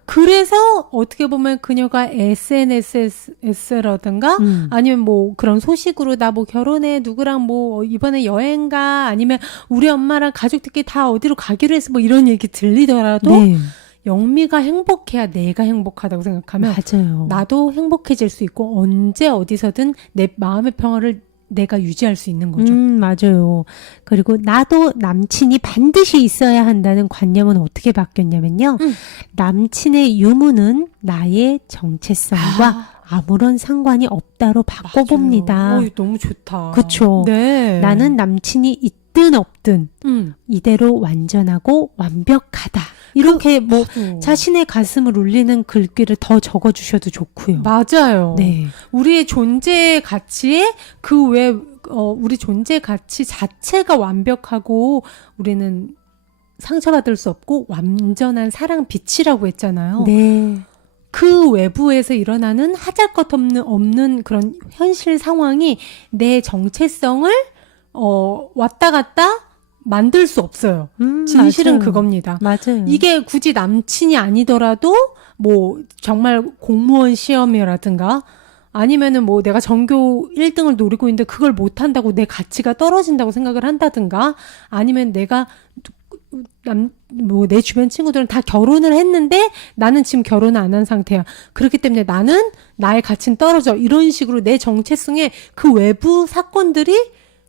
그래서 어떻게 보면 그녀가 SNS라든가 아니면 뭐 그런 소식으로 나 뭐 결혼해 누구랑 뭐 이번에 여행 가 아니면 우리 엄마랑 가족들끼리 다 어디로 가기로 해서 뭐 이런 얘기 들리더라도 네. 영미가 행복해야 내가 행복하다고 생각하면 맞아요. 나도 행복해질 수 있고 언제 어디서든 내 마음의 평화를 내가 유지할 수 있는 거죠. 맞아요. 그리고 나도 남친이 반드시 있어야 한다는 관념은 어떻게 바뀌었냐면요. 남친의 유무는 나의 정체성과 아무런 상관이 없다로 바꿔봅니다. 너무 좋다. 그쵸. 네. 나는 남친이 있다 있든 없든 이대로 완전하고 완벽하다. 이렇게 뭐 자신의 가슴을 울리는 글귀를 더 적어주셔도 좋고요. 맞아요. 네. 우리의 존재 가치에 우리 존재 가치 자체가 완벽하고 우리는 상처받을 수 없고 완전한 사랑 빛이라고 했잖아요. 네. 그 외부에서 일어나는 하잘것없는 그런 현실 상황이 내 정체성을 왔다 갔다 만들 수 없어요. 진실은 맞아요. 그겁니다. 맞아요. 이게 굳이 남친이 아니더라도 뭐 정말 공무원 시험이라든가 아니면은 뭐 내가 전교 1등을 노리고 있는데 그걸 못한다고 내 가치가 떨어진다고 생각을 한다든가 아니면 내가 내 주변 친구들은 다 결혼을 했는데 나는 지금 결혼을 안 한 상태야. 그렇기 때문에 나는 나의 가치는 떨어져. 이런 식으로 내 정체성에 그 외부 사건들이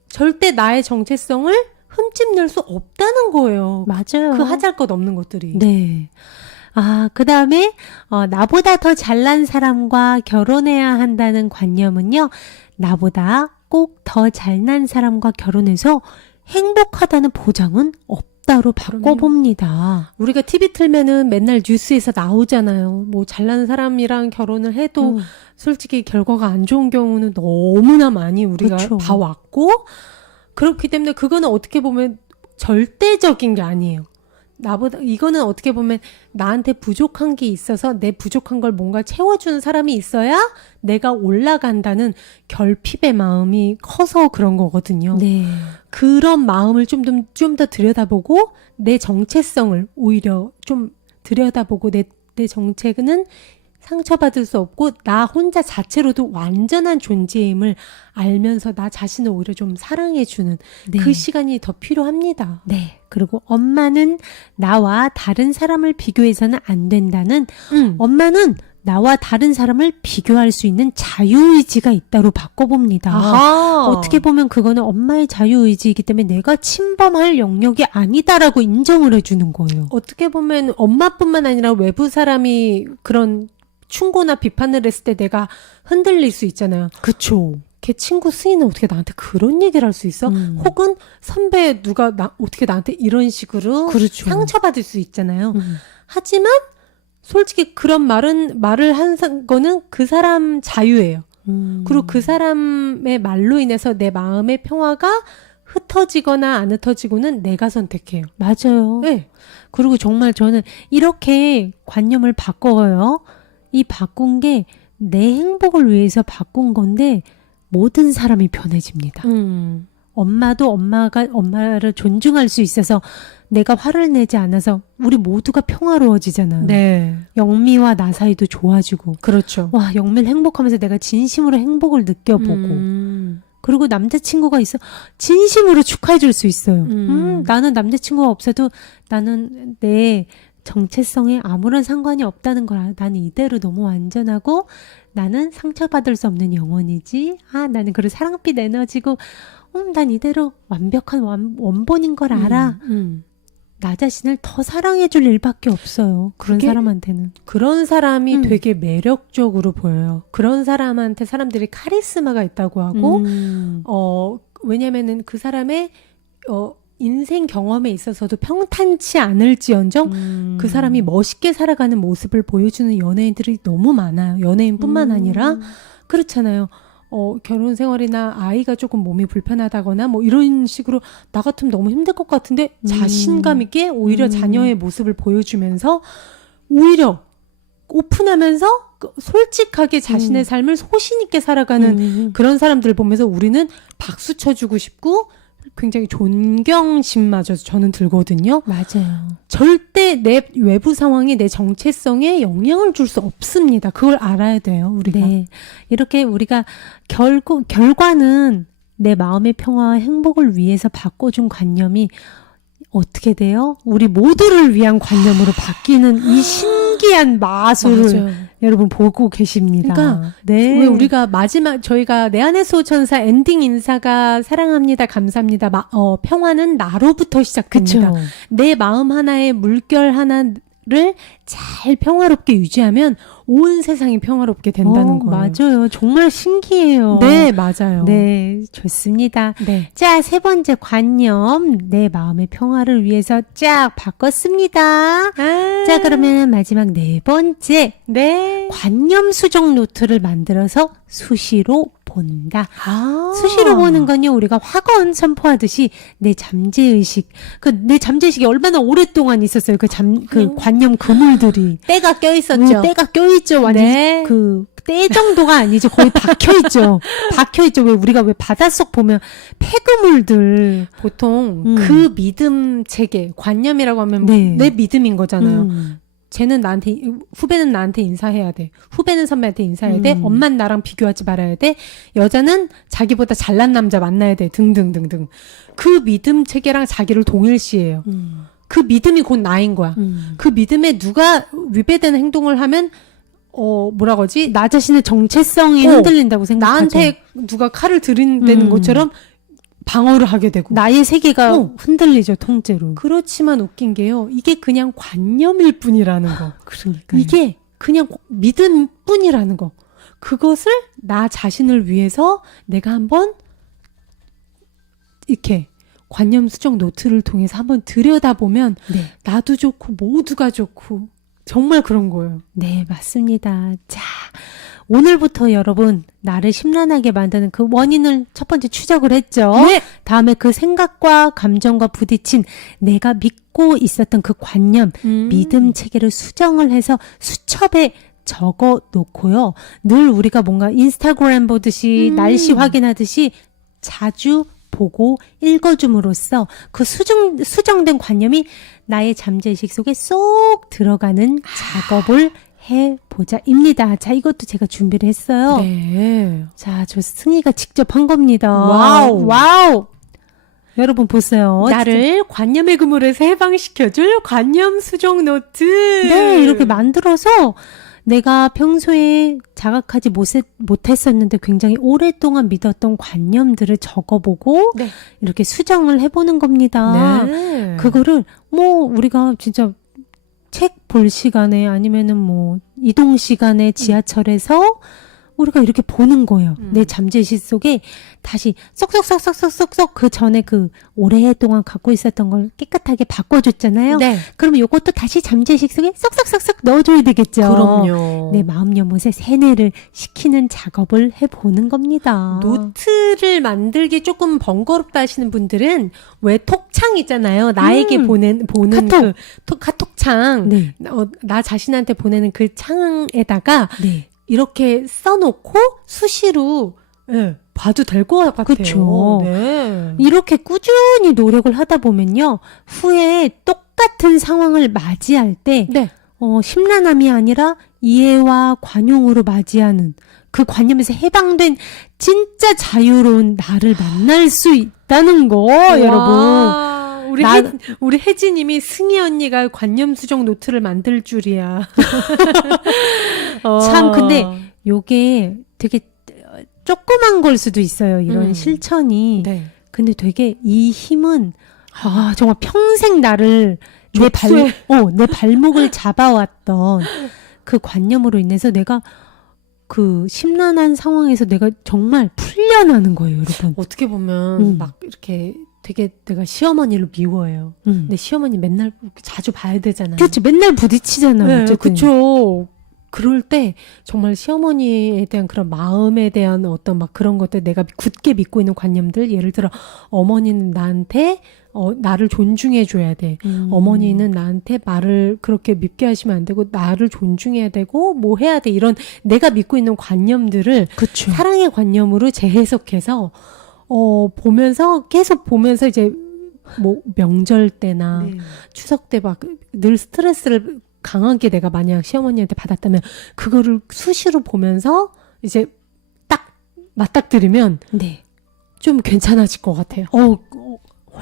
절대 나의 정체성을 흠집낼 수 없다는 거예요. 맞아요. 그 하잘것 없는 것들이. 네. 그 다음에, 나보다 더 잘난 사람과 결혼해야 한다는 관념은요, 나보다 꼭 더 잘난 사람과 결혼해서 행복하다는 보장은 없다로 바꿔봅니다. 우리가 TV 틀면은 맨날 뉴스에서 나오잖아요. 뭐 잘난 사람이랑 결혼을 해도 솔직히 결과가 안 좋은 경우는 너무나 많이 우리가 그쵸. 봐왔고, 그렇기 때문에 그거는 어떻게 보면 절대적인 게 아니에요. 이거는 어떻게 보면 나한테 부족한 게 있어서 내 부족한 걸 뭔가 채워주는 사람이 있어야 내가 올라간다는 결핍의 마음이 커서 그런 거거든요. 네. 그런 마음을 좀 더 들여다보고 내 정체성을 오히려 좀 들여다보고 내 정체는 상처받을 수 없고 나 혼자 자체로도 완전한 존재임을 알면서 나 자신을 오히려 좀 사랑해주는 네. 그 시간이 더 필요합니다. 네. 그리고 엄마는 나와 다른 사람을 비교해서는 안 된다는 엄마는 나와 다른 사람을 비교할 수 있는 자유의지가 있다로 바꿔봅니다. 아하. 어떻게 보면 그거는 엄마의 자유의지이기 때문에 내가 침범할 영역이 아니다라고 인정을 해주는 거예요. 어떻게 보면 엄마뿐만 아니라 외부 사람이 그런 충고나 비판을 했을 때 내가 흔들릴 수 있잖아요. 그쵸. 걔 친구 승희는 어떻게 나한테 그런 얘기를 할 수 있어? 혹은 선배 누가 어떻게 나한테 이런 식으로 그렇죠. 상처받을 수 있잖아요. 하지만 솔직히 그런 말을 한 거는 그 사람 자유예요. 그리고 그 사람의 말로 인해서 내 마음의 평화가 흩어지거나 안 흩어지고는 내가 선택해요. 맞아요. 네. 그리고 정말 저는 이렇게 관념을 바꿔요. 이 바꾼 게 내 행복을 위해서 바꾼 건데 모든 사람이 편해집니다. 엄마도 엄마를 존중할 수 있어서 내가 화를 내지 않아서 우리 모두가 평화로워지잖아요. 네. 영미와 나 사이도 좋아지고. 그렇죠. 와, 영미를 행복하면서 내가 진심으로 행복을 느껴보고. 그리고 남자친구가 있어 진심으로 축하해 줄 수 있어요. 나는 남자친구가 없어도 나는 내 정체성에 아무런 상관이 없다는 걸 알아. 나는 이대로 너무 완전하고 나는 상처받을 수 없는 영혼이지. 나는 그런 사랑빛 에너지고 난 이대로 완벽한 원본인 걸 알아. 나 자신을 더 사랑해줄 일밖에 없어요. 그런 사람한테는. 그런 사람이 되게 매력적으로 보여요. 그런 사람한테 사람들이 카리스마가 있다고 하고 왜냐면은 그 사람의 인생 경험에 있어서도 평탄치 않을지언정 그 사람이 멋있게 살아가는 모습을 보여주는 연예인들이 너무 많아요. 연예인뿐만 아니라 그렇잖아요. 결혼 생활이나 아이가 조금 몸이 불편하다거나 뭐 이런 식으로 나 같으면 너무 힘들 것 같은데 자신감 있게 오히려 자녀의 모습을 보여주면서 오히려 오픈하면서 솔직하게 자신의 삶을 소신 있게 살아가는 그런 사람들을 보면서 우리는 박수 쳐주고 싶고 굉장히 존경심마저 저는 들거든요. 맞아요. 절대 내 외부 상황이 내 정체성에 영향을 줄 수 없습니다. 그걸 알아야 돼요, 우리가. 네. 이렇게 우리가 결과는 내 마음의 평화와 행복을 위해서 바꿔준 관념이 어떻게 돼요? 우리 모두를 위한 관념으로 바뀌는 이 신기한 마술을 맞아요. 여러분 보고 계십니다. 그러니까 네. 왜 우리가 저희가 내 안의 수호천사 엔딩 인사가 사랑합니다, 감사합니다. 평화는 나로부터 시작됩니다. 그쵸. 내 마음 하나에 물결 하나 잘 평화롭게 유지하면 온 세상이 평화롭게 된다는 거예요. 맞아요. 정말 신기해요. 네, 맞아요. 네, 좋습니다. 네. 자, 세 번째 관념. 내 마음의 평화를 위해서 쫙 바꿨습니다. 자, 그러면 마지막 네 번째. 네. 관념 수정 노트를 만들어서 수시로 본다. 아. 수시로 보는 건요, 우리가 확언 선포하듯이 내 잠재의식, 내 잠재의식이 얼마나 오랫동안 있었어요. 그 관념 그물들이. 때가 껴 있었죠. 때가 껴있죠. 완전 네. 때 정도가 아니죠. 거의 박혀있죠. 박혀있죠. 왜 우리가 왜 바닷속 보면 폐그물들. 보통 그 믿음 체계, 관념이라고 하면 네. 내 믿음인 거잖아요. 쟤는 나한테, 후배는 나한테 인사해야 돼. 후배는 선배한테 인사해야 돼. 엄마는 나랑 비교하지 말아야 돼. 여자는 자기보다 잘난 남자 만나야 돼. 등등등등. 그 믿음 체계랑 자기를 동일시해요. 그 믿음이 곧 나인 거야. 그 믿음에 누가 위배되는 행동을 하면 뭐라 그러지? 나 자신의 정체성이 흔들린다고 생각하죠. 나한테 누가 칼을 들이대는 것처럼 방어를 하게 되고. 나의 세계가 흔들리죠, 통째로. 그렇지만 웃긴 게요. 이게 그냥 관념일 뿐이라는 거. 그러니까 이게 그냥 믿음 뿐이라는 거. 그것을 나 자신을 위해서 내가 한번 이렇게 관념 수정 노트를 통해서 한번 들여다보면 네. 나도 좋고 모두가 좋고 정말 그런 거예요. 네, 맞습니다. 자, 오늘부터 여러분 나를 심란하게 만드는 그 원인을 첫 번째 추적을 했죠. 네. 다음에 그 생각과 감정과 부딪힌 내가 믿고 있었던 그 관념, 믿음 체계를 수정을 해서 수첩에 적어 놓고요. 늘 우리가 뭔가 인스타그램 보듯이 날씨 확인하듯이 자주 보고 읽어줌으로써 그 수정된 관념이 나의 잠재의식 속에 쏙 들어가는 작업을 해보자입니다. 자, 이것도 제가 준비를 했어요. 네. 자, 저 승희가 직접 한 겁니다. 와우. 여러분 보세요. 나를 관념의 그물에서 해방시켜줄 관념 수정 노트. 네, 이렇게 만들어서 내가 평소에 자각하지 못했었는데 굉장히 오랫동안 믿었던 관념들을 적어보고 네. 이렇게 수정을 해보는 겁니다. 네. 그거를 우리가 진짜 책 볼 시간에 아니면은 이동 시간에 지하철에서 우리가 이렇게 보는 거예요. 내 잠재의식 속에 다시 쏙쏙쏙쏙쏙쏙 그 전에 그 오랫동안 갖고 있었던 걸 깨끗하게 바꿔줬잖아요. 네. 그러면 요것도 다시 잠재의식 속에 쏙쏙쏙쏙 넣어줘야 되겠죠. 그럼요. 내 마음 연못에 세뇌를 시키는 작업을 해보는 겁니다. 노트를 만들기 조금 번거롭다 하시는 분들은 왜 톡창 있잖아요. 나에게 보는 카톡. 카톡창. 네. 나 자신한테 보내는 그 창에다가 네. 이렇게 써놓고 수시로 봐도 될 것 같아요. 그쵸. 네. 이렇게 꾸준히 노력을 하다 보면요. 후에 똑같은 상황을 맞이할 때 네. 심란함이 아니라 이해와 관용으로 맞이하는 그 관념에서 해방된 진짜 자유로운 나를 만날 수 있다는 거, 여러분. 우리 혜지님이 승희 언니가 관념 수정 노트를 만들 줄이야. 참, 근데 요게 되게 조그만 걸 수도 있어요. 이런 실천이. 네. 근데 되게 이 힘은 정말 평생 나를 내 발목을 잡아왔던 그 관념으로 인해서 내가 그 심란한 상황에서 내가 정말 풀려나는 거예요, 여러분. 어떻게 보면 막 이렇게 되게 내가 시어머니를 미워해요. 근데 시어머니 맨날 자주 봐야 되잖아요. 그렇지, 맨날 부딪히잖아요. 네, 그쵸. 그럴 때 정말 시어머니에 대한 그런 마음에 대한 어떤 막 그런 것들 내가 굳게 믿고 있는 관념들, 예를 들어 어머니는 나한테 나를 존중해 줘야 돼. 어머니는 나한테 말을 그렇게 밉게 하시면 안 되고 나를 존중해야 되고 뭐 해야 돼. 이런 내가 믿고 있는 관념들을 그쵸. 사랑의 관념으로 재해석해서 계속 보면서 이제 뭐 명절 때나 추석 때 막 늘 스트레스를 강하게 내가 만약 시어머니한테 받았다면 그거를 수시로 보면서 이제 딱 맞닥뜨리면 네. 좀 괜찮아질 것 같아요.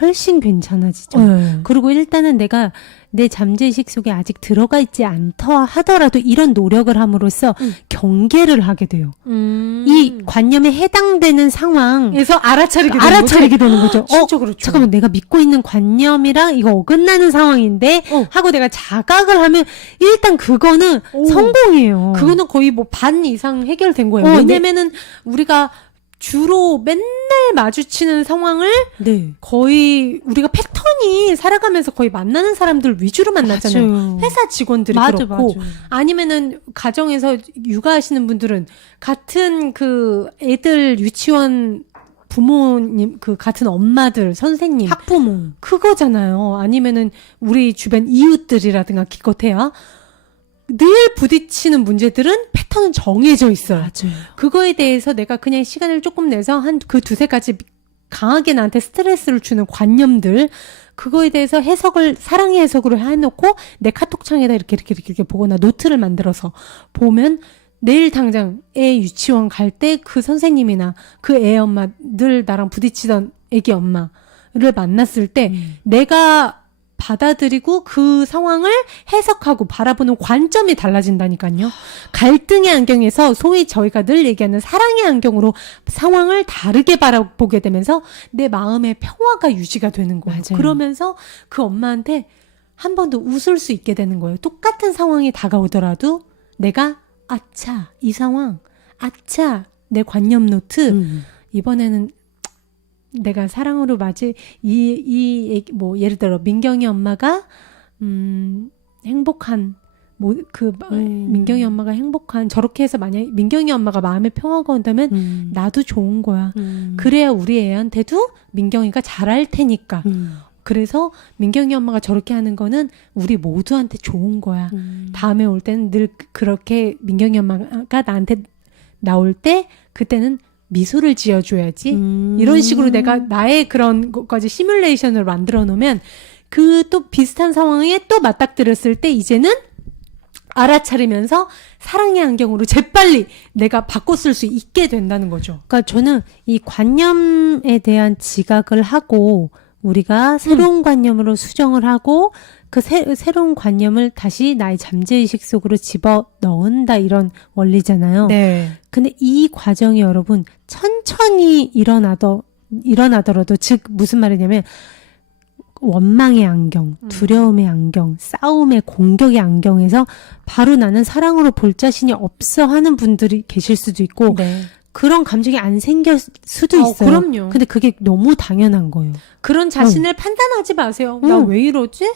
훨씬 괜찮아지죠. 네. 그리고 일단은 내가 내 잠재의식 속에 아직 들어가 있지 않다 하더라도 이런 노력을 함으로써 경계를 하게 돼요. 이 관념에 해당되는 상황에서 알아차리게 되는 거죠. 진짜 그렇죠. 잠깐만, 내가 믿고 있는 관념이랑 이거 어긋나는 상황인데 하고 내가 자각을 하면 일단 그거는 성공이에요. 그거는 거의 뭐 반 이상 해결된 거예요. 왜냐면은 우리가 주로 맨날 마주치는 상황을 네. 거의 우리가 패턴이 살아가면서 거의 만나는 사람들 위주로 만났잖아요. 맞아요. 회사 직원들이 맞아, 그렇고 맞아. 아니면은 가정에서 육아하시는 분들은 같은 그 애들 유치원 부모님 그 같은 엄마들 선생님 학부모 그거잖아요. 아니면은 우리 주변 이웃들이라든가 기껏해야 늘 부딪히는 문제들은 패턴은 정해져 있어요. 맞아요. 그거에 대해서 내가 그냥 시간을 조금 내서 한 그 두세 가지 강하게 나한테 스트레스를 주는 관념들 그거에 대해서 해석을 사랑의 해석으로 해놓고 내 카톡창에다 이렇게 보거나 노트를 만들어서 보면 내일 당장 애 유치원 갈 때 그 선생님이나 그 애 엄마 늘 나랑 부딪히던 애기 엄마를 만났을 때 내가 받아들이고 그 상황을 해석하고 바라보는 관점이 달라진다니까요. 갈등의 안경에서 소위 저희가 늘 얘기하는 사랑의 안경으로 상황을 다르게 바라보게 되면서 내 마음의 평화가 유지가 되는 거예요. 맞아요. 그러면서 그 엄마한테 한 번 더 웃을 수 있게 되는 거예요. 똑같은 상황이 다가오더라도 내가 아차 이 상황 아차 내 관념 노트 이번에는 내가 사랑으로 뭐 예를 들어 민경이 엄마가 행복한 민경이 엄마가 행복한 저렇게 해서 만약 민경이 엄마가 마음의 평화가 온다면 나도 좋은 거야. 그래야 우리 애한테도 민경이가 잘할 테니까. 그래서 민경이 엄마가 저렇게 하는 거는 우리 모두한테 좋은 거야. 다음에 올 때는 늘 그렇게 민경이 엄마가 나한테 나올 때 그때는 미소를 지어줘야지. 이런 식으로 내가 나의 그런 것까지 시뮬레이션을 만들어 놓으면 그 또 비슷한 상황에 또 맞닥뜨렸을 때 이제는 알아차리면서 사랑의 안경으로 재빨리 내가 바꿨을 수 있게 된다는 거죠. 그러니까 저는 이 관념에 대한 지각을 하고 우리가 새로운 관념으로 수정을 하고 그 새로운 관념을 다시 나의 잠재의식 속으로 집어 넣은다 이런 원리잖아요. 네. 근데 이 과정이 여러분 천천히 일어나더라도 즉 무슨 말이냐면 원망의 안경, 두려움의 안경, 싸움의 공격의 안경에서 바로 나는 사랑으로 볼 자신이 없어 하는 분들이 계실 수도 있고 네. 그런 감정이 안 생길 수도 있어요. 그럼요. 근데 그게 너무 당연한 거예요. 그런 자신을 판단하지 마세요. 나 왜 이러지?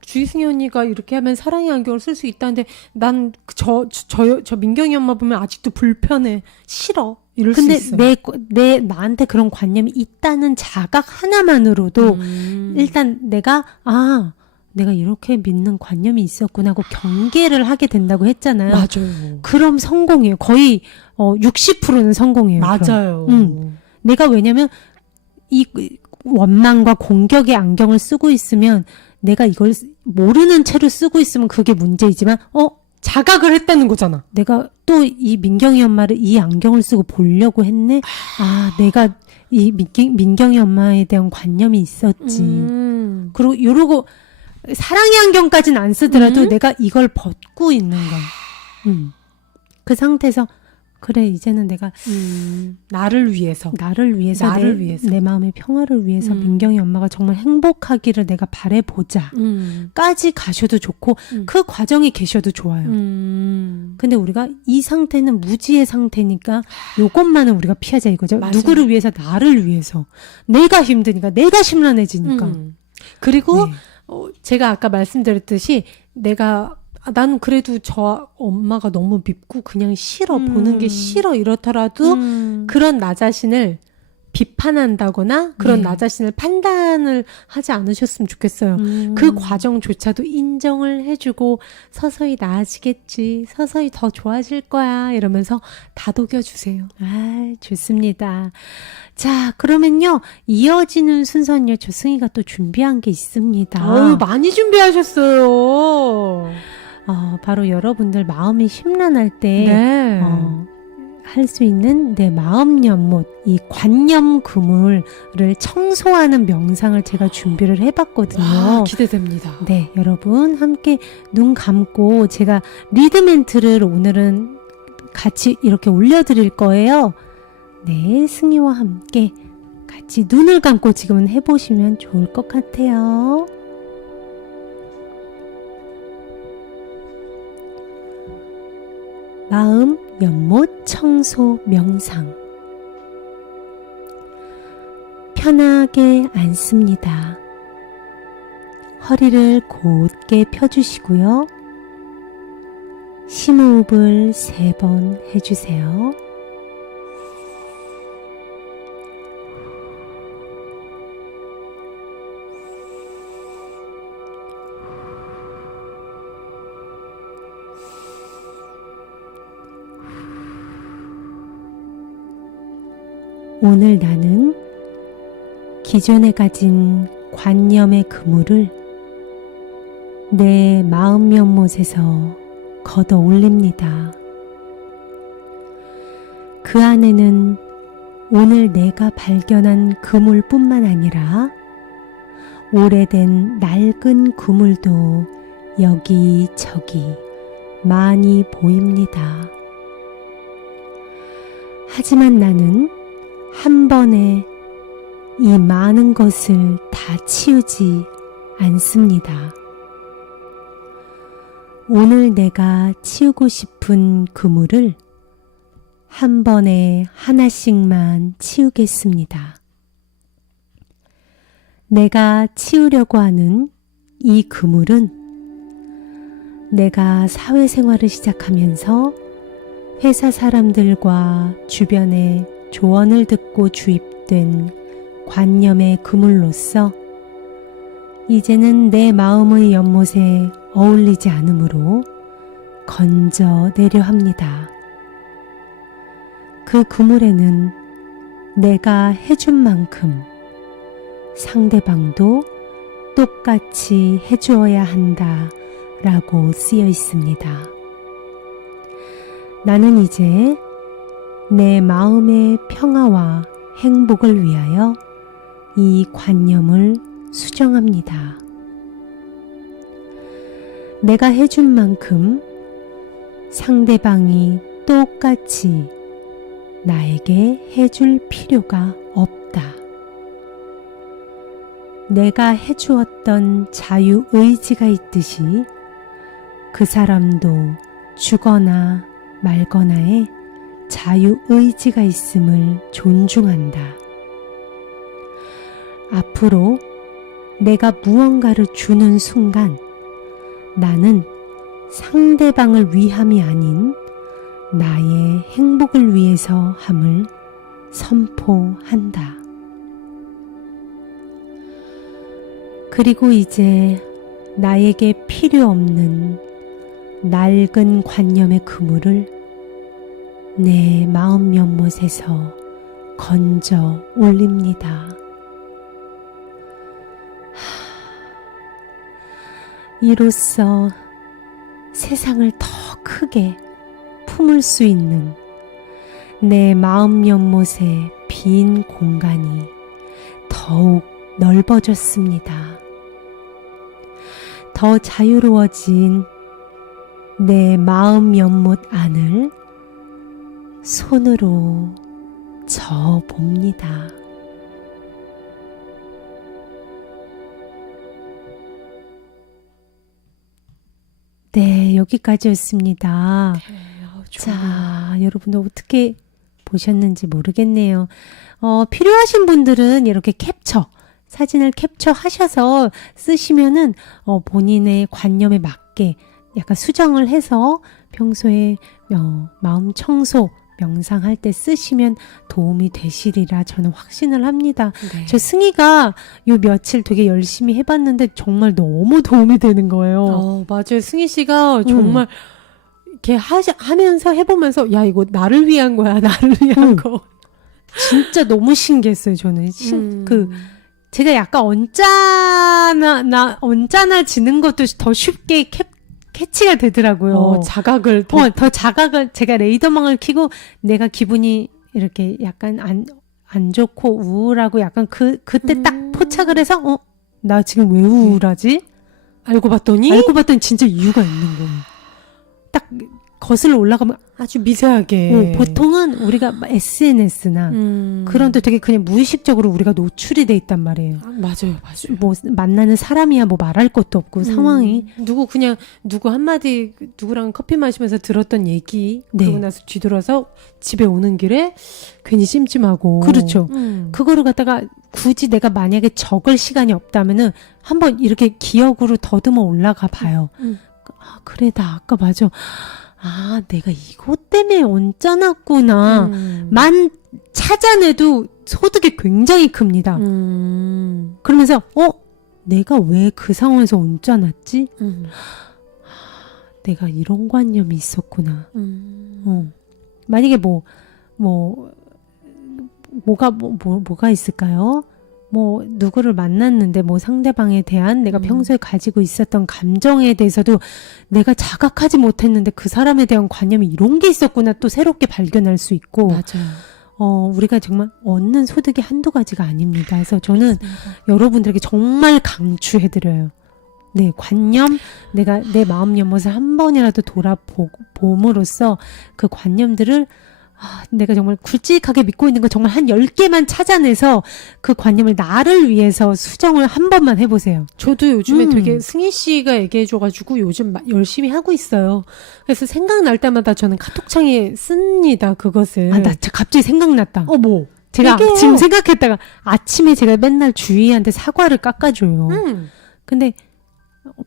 주희승희 언니가 이렇게 하면 사랑의 안경을 쓸 수 있다는데 난 저 민경이 엄마 보면 아직도 불편해. 싫어. 이럴 수 근데 있어요. 나한테 그런 관념이 있다는 자각 하나만으로도 일단 내가 이렇게 믿는 관념이 있었구나 하고 경계를 하게 된다고 했잖아요. 맞아요. 그럼 성공이에요. 거의 60%는 성공이에요. 맞아요. 내가 왜냐면 이 원망과 공격의 안경을 쓰고 있으면 내가 이걸 모르는 채로 쓰고 있으면 그게 문제이지만 자각을 했다는 거잖아. 내가 또 이 민경이 엄마를 이 안경을 쓰고 보려고 했네. 내가 이 민경이 엄마에 대한 관념이 있었지. 그리고 이러고 사랑의 안경까지는 안 쓰더라도 내가 이걸 벗고 있는 거야. 그 상태에서 그래 이제는 내가 나를 위해서 내 마음의 평화를 위해서 민경이 엄마가 정말 행복하기를 내가 바라보자 까지 가셔도 좋고 그 과정이 계셔도 좋아요. 근데 우리가 이 상태는 무지의 상태니까 요것만은 우리가 피하자 이거죠. 맞아요. 누구를 위해서? 나를 위해서. 내가 힘드니까 내가 심란해지니까. 그리고 네. 제가 아까 말씀드렸듯이 나는 그래도 저 엄마가 너무 밉고 그냥 싫어 보는 게 싫어 이렇더라도 그런 나 자신을 비판한다거나 그런 나 자신을 판단을 하지 않으셨으면 좋겠어요. 그 과정조차도 인정을 해주고 서서히 나아지겠지, 서서히 더 좋아질 거야 이러면서 다독여주세요. 좋습니다. 자, 그러면요 이어지는 순서는요 조승희가 또 준비한 게 있습니다. 많이 준비하셨어요. 바로 여러분들 마음이 심란할 때 네. 할 수 있는 내 마음 연못, 이 관념 그물을 청소하는 명상을 제가 준비를 해봤거든요. 와, 기대됩니다. 네, 여러분 함께 눈 감고 제가 리드 멘트를 오늘은 같이 이렇게 올려드릴 거예요. 네, 승희와 함께 같이 눈을 감고 지금은 해보시면 좋을 것 같아요. 마음 연못 청소 명상. 편하게 앉습니다. 허리를 곧게 펴주시고요. 심호흡을 3번 해주세요. 오늘 나는 기존에 가진 관념의 그물을 내 마음 연못에서 걷어 올립니다. 그 안에는 오늘 내가 발견한 그물뿐만 아니라 오래된 낡은 그물도 여기저기 많이 보입니다. 하지만 나는 한 번에 이 많은 것을 다 치우지 않습니다. 오늘 내가 치우고 싶은 그물을 한 번에 하나씩만 치우겠습니다. 내가 치우려고 하는 이 그물은 내가 사회생활을 시작하면서 회사 사람들과 주변에 조언을 듣고 주입된 관념의 그물로서 이제는 내 마음의 연못에 어울리지 않으므로 건져내려 합니다. 그 그물에는 내가 해준 만큼 상대방도 똑같이 해주어야 한다 라고 쓰여 있습니다. 나는 이제 내 마음의 평화와 행복을 위하여 이 관념을 수정합니다. 내가 해준 만큼 상대방이 똑같이 나에게 해줄 필요가 없다. 내가 해주었던 자유의지가 있듯이 그 사람도 주거나 말거나에 자유의지가 있음을 존중한다. 앞으로 내가 무언가를 주는 순간 나는 상대방을 위함이 아닌 나의 행복을 위해서 함을 선포한다. 그리고 이제 나에게 필요 없는 낡은 관념의 그물을 내 마음 연못에서 건져 올립니다. 이로써 세상을 더 크게 품을 수 있는 내 마음 연못의 빈 공간이 더욱 넓어졌습니다. 더 자유로워진 내 마음 연못 안을 손으로 저어봅니다. 네, 여기까지였습니다. 자, 여러분들 어떻게 보셨는지 모르겠네요. 필요하신 분들은 이렇게 사진을 캡처하셔서 쓰시면은 본인의 관념에 맞게 약간 수정을 해서 평소에 마음 청소 명상할 때 쓰시면 도움이 되시리라 저는 확신을 합니다. 네. 저 승희가 요 며칠 되게 열심히 해봤는데 정말 너무 도움이 되는 거예요. 맞아요. 승희 씨가 정말 이렇게 하면서 해보면서 야 이거 나를 위한 거야. 나를 위한 거. 진짜 너무 신기했어요. 저는 제가 약간 언짢아지는 것도 더 쉽게 캐치가 되더라고요. 자각을 더 자각을 제가 레이더망을 켜고 내가 기분이 이렇게 약간 안 좋고 우울하고 약간 그때 딱 포착을 해서 나 지금 왜 우울하지? 알고 봤더니 진짜 이유가 있는 거예요. 딱 거슬러 올라가면 아주 미세하게. 보통은 우리가 SNS나 그런 데 되게 그냥 무의식적으로 우리가 노출이 돼 있단 말이에요. 맞아요. 뭐 만나는 사람이야 뭐 말할 것도 없고 상황이 누구 한마디 누구랑 커피 마시면서 들었던 얘기 네. 그러고 나서 뒤돌아서 집에 오는 길에 괜히 찜찜하고. 그렇죠. 그거를 갖다가 굳이 내가 만약에 적을 시간이 없다면은 한번 이렇게 기억으로 더듬어 올라가 봐요. 아, 그래 나 아까 맞아. 아, 내가 이것 때문에 얹어놨구나. 만 찾아내도 소득이 굉장히 큽니다. 그러면서, 내가 왜 그 상황에서 얹어놨지? 내가 이런 관념이 있었구나. 만약에 뭐가 있을까요? 뭐 누구를 만났는데 뭐 상대방에 대한 내가 평소에 가지고 있었던 감정에 대해서도 내가 자각하지 못했는데 그 사람에 대한 관념이 이런 게 있었구나 또 새롭게 발견할 수 있고. 맞아요. 우리가 정말 얻는 소득이 한두 가지가 아닙니다. 그래서 저는 여러분들에게 정말 강추해드려요. 네, 관념, 내가 내 마음 연못을 한 번이라도 돌아봄으로써 그 관념들을 내가 정말 굵직하게 믿고 있는 거 정말 한 10개만 찾아내서 그 관념을 나를 위해서 수정을 한 번만 해보세요. 저도 요즘에 되게 승희 씨가 얘기해줘가지고 요즘 열심히 하고 있어요. 그래서 생각날 때마다 저는 카톡창에 씁니다, 그것을. 나 갑자기 생각났다. 뭐? 제가 얘기해요. 지금 생각했다가 아침에 제가 맨날 주희한테 사과를 깎아줘요. 근데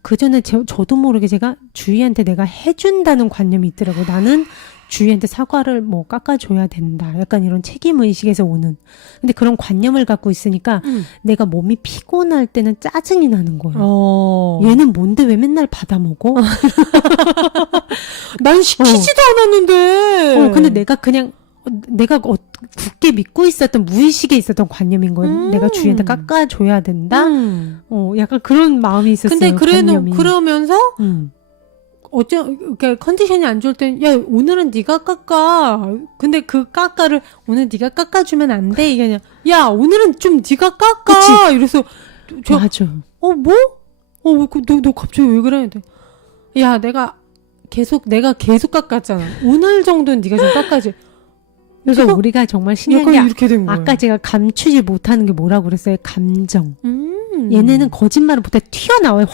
그 전에 저도 모르게 제가 주희한테 내가 해준다는 관념이 있더라고. 나는 주희한테 사과를 뭐 깎아줘야 된다. 약간 이런 책임의식에서 오는. 근데 그런 관념을 갖고 있으니까 내가 몸이 피곤할 때는 짜증이 나는 거예요. 얘는 뭔데 왜 맨날 받아먹어? 난 시키지도 않았는데. 근데 내가 그냥 내가 굳게 믿고 있었던 무의식에 있었던 관념인 거예요. 내가 주희한테 깎아줘야 된다. 약간 그런 마음이 있었어요. 근데 관념이. 그러면서 그러니까 컨디션이 안 좋을 땐, 야, 오늘은 네가 깎아. 근데 그 깎아를, 오늘 네가 깎아주면 안 돼? 이게 아니라, 야, 오늘은 좀 네가 깎아. 그치? 이래서, 맞아. 뭐? 너 갑자기 왜 그래? 야, 내가 계속 깎았잖아. 오늘 정도는 네가 좀 깎아줘. 그래서 우리가 정말 신기한 게 이렇게 된 거예요. 아까 제가 감추지 못하는 게 뭐라고 그랬어요? 감정. 얘네는 거짓말을 못해 튀어나와요.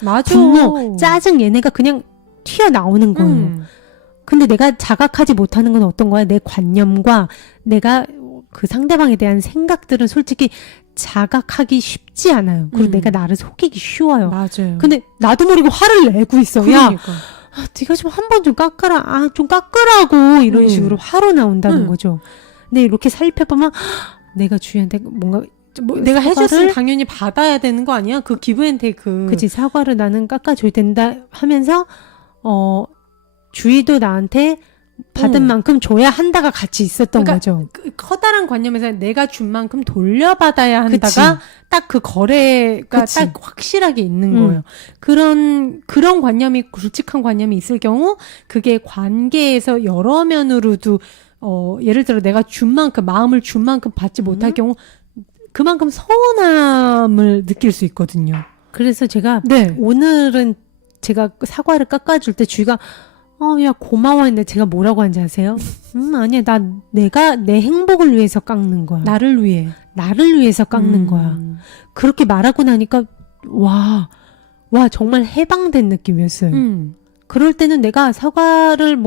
맞아. 분노, 짜증 얘네가 그냥 튀어나오는 거예요. 근데 내가 자각하지 못하는 건 어떤 거야? 내 관념과 내가 그 상대방에 대한 생각들은 솔직히 자각하기 쉽지 않아요. 그리고 내가 나를 속이기 쉬워요. 맞아요. 근데 나도 모르게 화를 내고 있어. 그러니까. 야, 네가 좀 한 번 좀 깎아라. 좀 깎으라고. 이런 식으로 화로 나온다는 거죠. 근데 이렇게 살펴보면 내가 주희한테 뭔가 내가 해줬으면 당연히 받아야 되는 거 아니야? 그 기브앤테이크. 그치, 사과를 나는 깎아줘야 된다 하면서 주희도 나한테 받은 만큼 줘야 한다가 같이 있었던 거죠. 커다란 관념에서 내가 준 만큼 돌려받아야 한다가 딱 그 거래가 딱 확실하게 있는 거예요. 그런 관념이, 굵직한 관념이 있을 경우 그게 관계에서 여러 면으로도 예를 들어 내가 준 만큼, 마음을 준 만큼 받지 못할 경우 그만큼 서운함을 느낄 수 있거든요. 그래서 제가 오늘은 제가 사과를 깎아줄 때 주희가 야 고마워 했는데 제가 뭐라고 한지 아세요? 아니야, 내가 내 행복을 위해서 깎는 거야. 나를 위해서 깎는 거야. 그렇게 말하고 나니까 와 정말 해방된 느낌이었어요. 그럴 때는 내가 사과를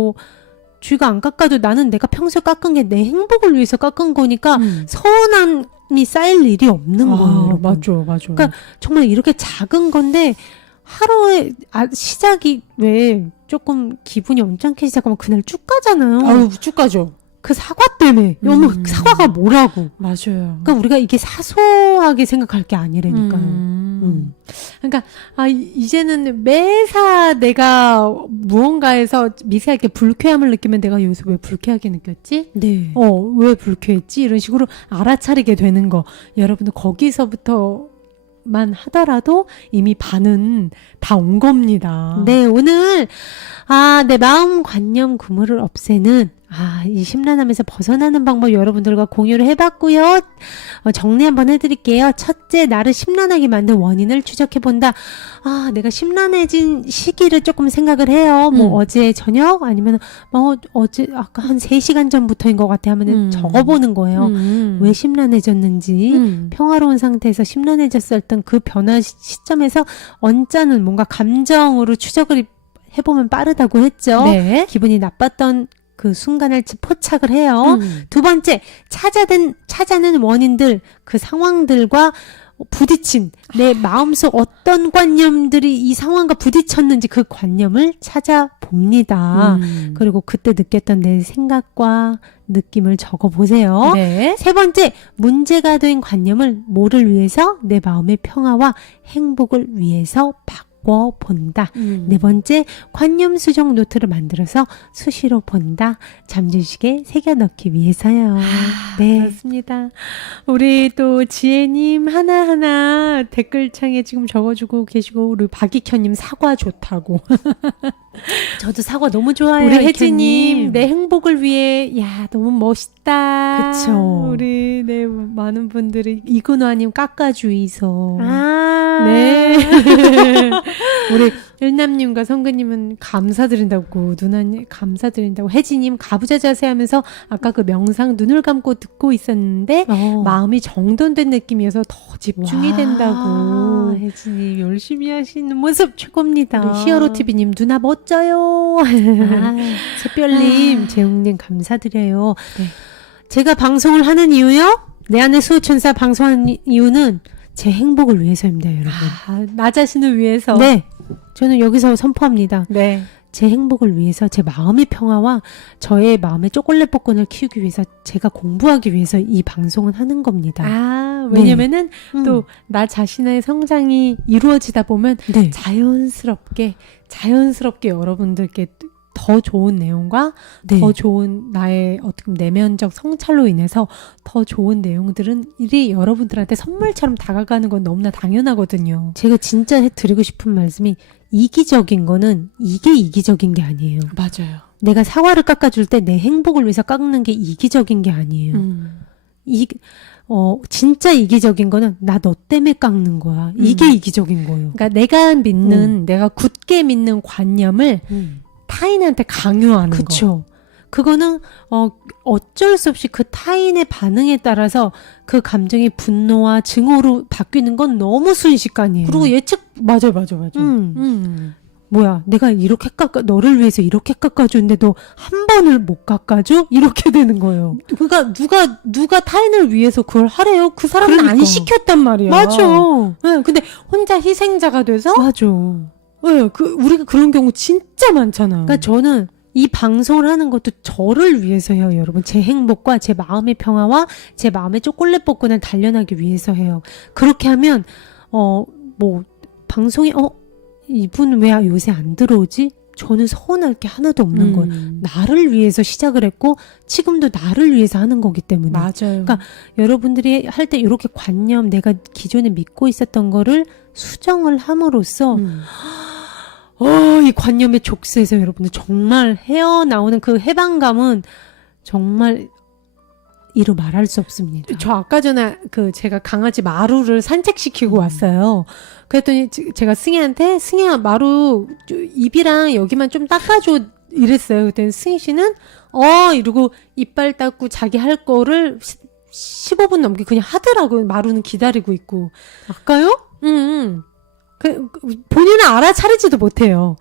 주희가 안 깎아도 나는 내가 평소에 깎은 게 내 행복을 위해서 깎은 거니까 서운함이 쌓일 일이 없는 거예요. 맞죠. 그러니까 정말 이렇게 작은 건데 하루에 시작이 왜 조금 기분이 언짢게 시작하면 그날 쭉 가잖아요. 쭉 가죠. 그 사과 때문에. 사과가 뭐라고. 맞아요. 그러니까 우리가 이게 사소하게 생각할 게 아니라니까요. 그러니까 이제는 매사 내가 무언가에서 미세하게 불쾌함을 느끼면 내가 여기서 왜 불쾌하게 느꼈지? 네. 왜 불쾌했지? 이런 식으로 알아차리게 되는 거. 여러분들 거기서부터 생각만 하더라도 이미 반은 다 온 겁니다. 네, 오늘 내 마음 관념 구물을 없애는 이 심란함에서 벗어나는 방법 여러분들과 공유를 해봤고요. 정리 한번 해드릴게요. 첫째, 나를 심란하게 만든 원인을 추적해본다. 내가 심란해진 시기를 조금 생각을 해요. 어제 저녁 아니면 어제 아까 한 3시간 전부터인 것 같아 하면은 적어보는 거예요. 왜 심란해졌는지, 평화로운 상태에서 심란해졌었던 그 변화 시점에서 언짢은 뭔가 감정으로 추적을 해보면 빠르다고 했죠. 네. 기분이 나빴던 그 순간을 포착을 해요. 두 번째, 찾아낸 원인들, 그 상황들과 부딪힌 내 마음속 어떤 관념들이 이 상황과 부딪혔는지 그 관념을 찾아봅니다. 그리고 그때 느꼈던 내 생각과 느낌을 적어보세요. 네. 세 번째, 문제가 된 관념을 뭐를 위해서? 내 마음의 평화와 행복을 위해서 본다. 네 번째, 관념 수정 노트를 만들어서 수시로 본다. 잠재의식에 새겨넣기 위해서요. 네. 그렇습니다. 우리 또 지혜님 하나하나 댓글창에 지금 적어주고 계시고, 우리 박익현님 사과 좋다고. 저도 사과 너무 좋아해요. 우리 혜지님, 익현님. 내 행복을 위해, 너무 멋있다. 그쵸. 우리, 많은 분들이, 이근화님 깎아주이소. 네. 우리 일남님과 성근님은 감사드린다고, 누나님 감사드린다고, 혜지님 가부좌 자세 하면서 아까 그 명상 눈을 감고 듣고 있었는데, 마음이 정돈된 느낌이어서 더 집중이 된다고. 혜진님 열심히 하시는 모습 최고입니다. 우리 히어로TV님 누나 멋져요. 샛별님, 재웅님 감사드려요. 네. 제가 방송을 하는 이유요? 내 안의 수호천사 방송하는 이유는 제 행복을 위해서입니다, 여러분. 나 자신을 위해서. 네. 저는 여기서 선포합니다. 네. 제 행복을 위해서, 제 마음의 평화와 저의 마음의 초콜릿 복권을 키우기 위해서, 제가 공부하기 위해서 이 방송은 하는 겁니다. 왜냐면은 또 나 자신의 성장이 이루어지다 보면 네. 자연스럽게 여러분들께 더 좋은 내용과 네. 더 좋은 나의 어떻게 보면 내면적 성찰로 인해서 더 좋은 내용들은 일이 여러분들한테 선물처럼 다가가는 건 너무나 당연하거든요. 제가 진짜 드리고 싶은 말씀이, 이기적인 거는 이게 이기적인 게 아니에요. 맞아요. 내가 사과를 깎아줄 때 내 행복을 위해서 깎는 게 이기적인 게 아니에요. 진짜 이기적인 거는 나 너 때문에 깎는 거야. 이게 이기적인 거예요. 그러니까 내가 믿는, 내가 굳게 믿는 관념을 타인한테 강요하는 거. 그쵸. 그거는 어쩔 수 없이 그 타인의 반응에 따라서 그 감정이 분노와 증오로 바뀌는 건 너무 순식간이에요. 그리고 맞아. 뭐야, 내가 이렇게 너를 위해서 이렇게 깎아줬는데도 한 번을 못 깎아줘? 이렇게 되는 거예요. 그러니까 누가 타인을 위해서 그걸 하래요? 그 사람은 안 그러니까. 시켰단 말이야. 맞아. 네, 근데 혼자 희생자가 돼서 맞아. 네, 우리가 그런 경우 진짜 많잖아요. 그러니까 저는 이 방송을 하는 것도 저를 위해서 해요, 여러분. 제 행복과 제 마음의 평화와 제 마음의 초콜릿 복권을 단련하기 위해서 해요. 그렇게 하면 방송이 이분 왜 요새 안 들어오지? 저는 서운할 게 하나도 없는 거예요. 나를 위해서 시작을 했고 지금도 나를 위해서 하는 거기 때문에. 맞아요. 그러니까 여러분들이 할 때 이렇게 관념, 내가 기존에 믿고 있었던 거를 수정을 함으로써 이 관념의 족쇄에서 여러분들 정말 헤어나오는 그 해방감은 정말 이루 말할 수 없습니다. 저 아까 전에 제가 강아지 마루를 산책시키고 왔어요. 그랬더니 제가 승희야 마루 입이랑 여기만 좀 닦아줘 이랬어요. 그랬더니 승희 씨는 이러고 이빨 닦고 자기 할 거를 15분 넘게 그냥 하더라고요. 마루는 기다리고 있고. 아까요? 본인은 알아차리지도 못해요.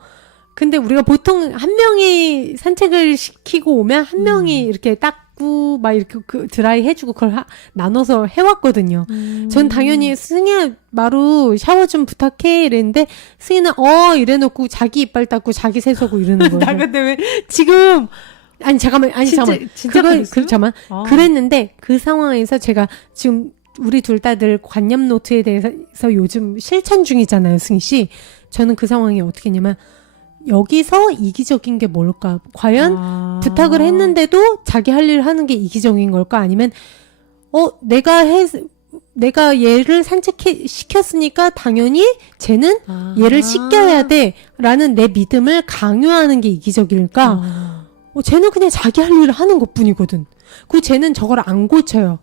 근데 우리가 보통 한 명이 산책을 시키고 오면 한 명이 이렇게 닦고 막 이렇게 드라이 해주고 그걸 나눠서 해왔거든요. 전 당연히 승희야 마루 샤워 좀 부탁해 이랬는데 승희는 이래놓고 자기 이빨 닦고 자기 세수하고 이러는 거예요. 나 근데 왜 지금 잠깐만. 진짜 그랬어요? 잠깐만. 그랬는데 그 상황에서 제가 지금 우리 둘 다 늘 관념 노트에 대해서 요즘 실천 중이잖아요, 승희 씨. 저는 그 상황이 어떻게 했냐면 여기서 이기적인 게 뭘까? 과연 부탁을 했는데도 자기 할 일을 하는 게 이기적인 걸까? 아니면 내가 내가 얘를 시켰으니까 당연히 쟤는 얘를 씻겨야 돼라는 내 믿음을 강요하는 게 이기적일까? 쟤는 그냥 자기 할 일을 하는 것뿐이거든. 그 쟤는 저걸 안 고쳐요.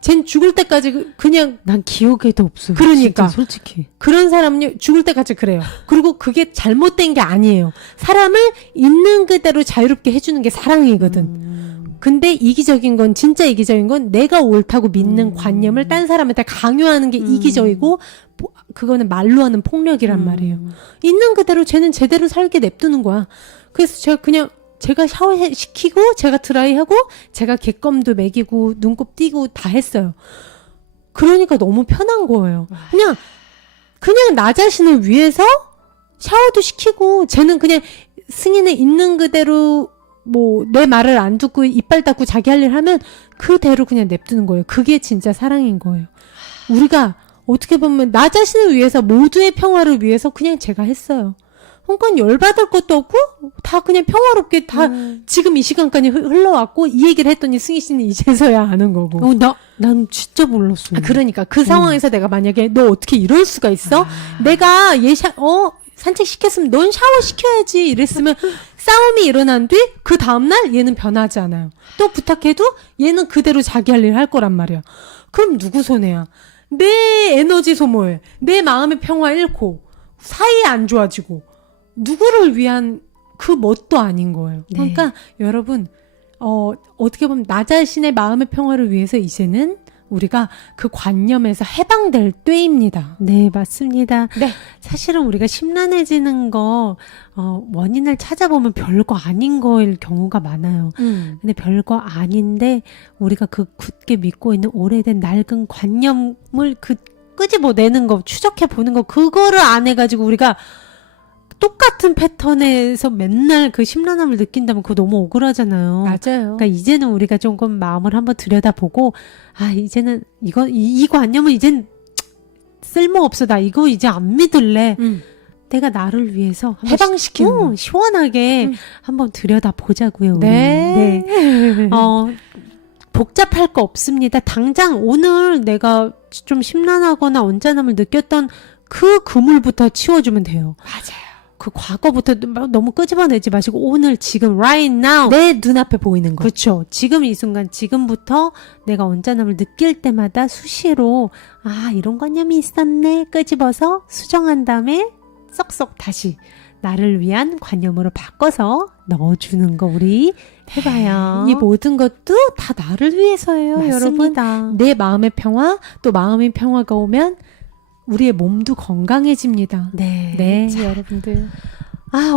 쟤는 죽을 때까지 그냥 난 기억에도 없어요. 그러니까. 진짜 솔직히. 그런 사람은요 죽을 때까지 그래요. 그리고 그게 잘못된 게 아니에요. 사람을 있는 그대로 자유롭게 해주는 게 사랑이거든. 근데 이기적인 건 진짜 이기적인 건 내가 옳다고 믿는 관념을 딴 사람한테 강요하는 게 이기적이고 그거는 말로 하는 폭력이란 말이에요. 있는 그대로 쟤는 제대로 살게 냅두는 거야. 그래서 제가 샤워시키고 제가 드라이하고 제가 객검도 먹이고 눈곱 띄고 다 했어요. 그러니까 너무 편한 거예요. 그냥 나 자신을 위해서 샤워도 시키고 쟤는 그냥 승인에 있는 그대로 뭐 내 말을 안 듣고 이빨 닦고 자기 할 일 하면 그대로 그냥 냅두는 거예요. 그게 진짜 사랑인 거예요. 우리가 어떻게 보면 나 자신을 위해서 모두의 평화를 위해서 그냥 제가 했어요. 그러니까 열받을 것도 없고 다 그냥 평화롭게 다 지금 이 시간까지 흘러왔고 이 얘기를 했더니 승희 씨는 이제서야 아는 거고. 난 진짜 몰랐어요. 그러니까 그 상황에서 내가 만약에 너 어떻게 이럴 수가 있어? 내가 얘 산책 시켰으면 넌 샤워 시켜야지 이랬으면 싸움이 일어난 뒤 그 다음날 얘는 변하지 않아요. 또 부탁해도 얘는 그대로 자기 할 일 할 거란 말이야. 그럼 누구 손해야? 내 에너지 소모해. 내 마음의 평화 잃고 사이 안 좋아지고 누구를 위한 그 뭣도 아닌 거예요. 네. 그러니까 여러분 어떻게 보면 나 자신의 마음의 평화를 위해서 이제는 우리가 그 관념에서 해방될 때입니다. 네, 맞습니다. 네. 사실은 우리가 심란해지는 거, 원인을 찾아보면 별거 아닌 거일 경우가 많아요. 근데 별거 아닌데, 우리가 그 굳게 믿고 있는 오래된 낡은 관념을 끄집어내는 거, 추적해보는 거, 그거를 안 해가지고 우리가 똑같은 패턴에서 맨날 그 심란함을 느낀다면 그거 너무 억울하잖아요. 맞아요. 그러니까 이제는 우리가 조금 마음을 한번 들여다보고 이제는 이 관념은 이젠 쓸모없어. 나 이거 이제 안 믿을래. 내가 나를 위해서 해방시키는 거. 시원하게 한번 들여다보자고요. 네. 네. 복잡할 거 없습니다. 당장 오늘 내가 좀 심란하거나 언짢음을 느꼈던 그 그물부터 치워주면 돼요. 맞아요. 그 과거부터 너무 끄집어내지 마시고 오늘 지금 right now 내 눈앞에 보이는 거. 그렇죠. 지금 이 순간 지금부터 내가 언짢음을 느낄 때마다 수시로 이런 관념이 있었네 끄집어서 수정한 다음에 쏙쏙 다시 나를 위한 관념으로 바꿔서 넣어주는 거 우리 해봐요. 이 모든 것도 다 나를 위해서예요. 맞습니다. 여러분. 내 마음의 평화 또 마음의 평화가 오면 우리의 몸도 건강해집니다. 네. 자, 여러분들.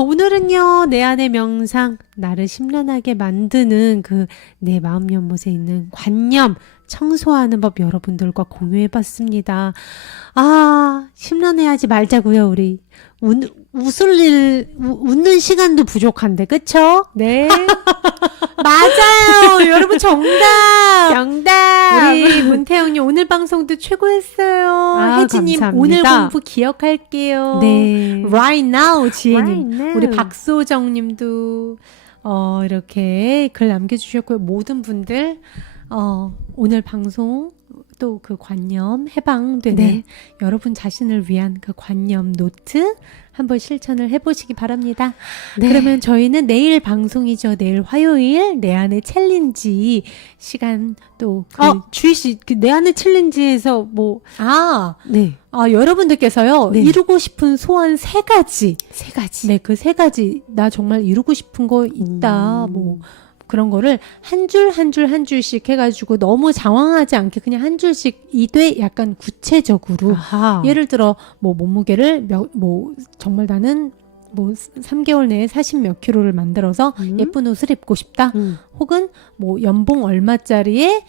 오늘은요, 내 안의 명상, 나를 심란하게 만드는 내 마음 연못에 있는 관념, 청소하는 법 여러분들과 공유해봤습니다. 심란해하지 말자고요, 우리. 웃는 시간도 부족한데, 그쵸? 네. 맞아요! 여러분, 정답! 우리 문태영님 오늘 방송도 최고였어요. 혜지님 감사합니다. 오늘 공부 기억할게요. 네. Right now 지혜님. Right now. 우리 박소정님도 이렇게 글 남겨주셨고요. 모든 분들 오늘 방송 또 그 관념 해방되는 네. 여러분 자신을 위한 그 관념 노트 한번 실천을 해보시기 바랍니다. 네. 그러면 저희는 내일 방송이죠. 내일 화요일 내 안의 챌린지 시간 또 주희 씨, 내 안의 챌린지에서 네. 여러분들께서요. 네. 이루고 싶은 소원 3가지. 3가지. 네, 그 3가지. 나 정말 이루고 싶은 거 있다. 그런 거를 한 줄씩 해가지고 너무 장황하지 않게 그냥 한 줄씩 이되 약간 구체적으로. 예를 들어, 몸무게를 정말 나는 3개월 내에 40 몇 킬로를 만들어서 예쁜 옷을 입고 싶다. 혹은 연봉 얼마짜리에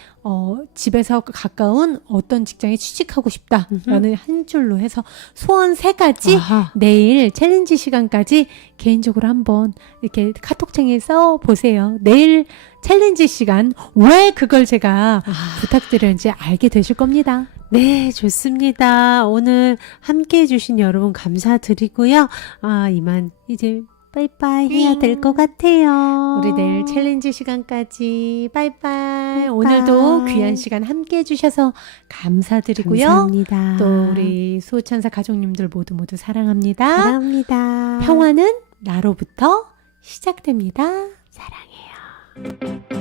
집에서 가까운 어떤 직장에 취직하고 싶다. 라는 한 줄로 해서 소원 3가지 내일 챌린지 시간까지 개인적으로 한번 이렇게 카톡창에 써보세요. 내일 챌린지 시간 왜 그걸 제가 부탁드렸는지 알게 되실 겁니다. 네, 좋습니다. 오늘 함께 해주신 여러분 감사드리고요. 이만 이제 빠이빠이 해야 될 것 같아요. 우리 내일 챌린지 시간까지 빠이빠이. 오늘도 귀한 시간 함께 해주셔서 감사드리고요. 감사합니다. 또 우리 수호천사 가족님들 모두 사랑합니다. 사랑합니다. 평화는 나로부터 시작됩니다. 사랑해요.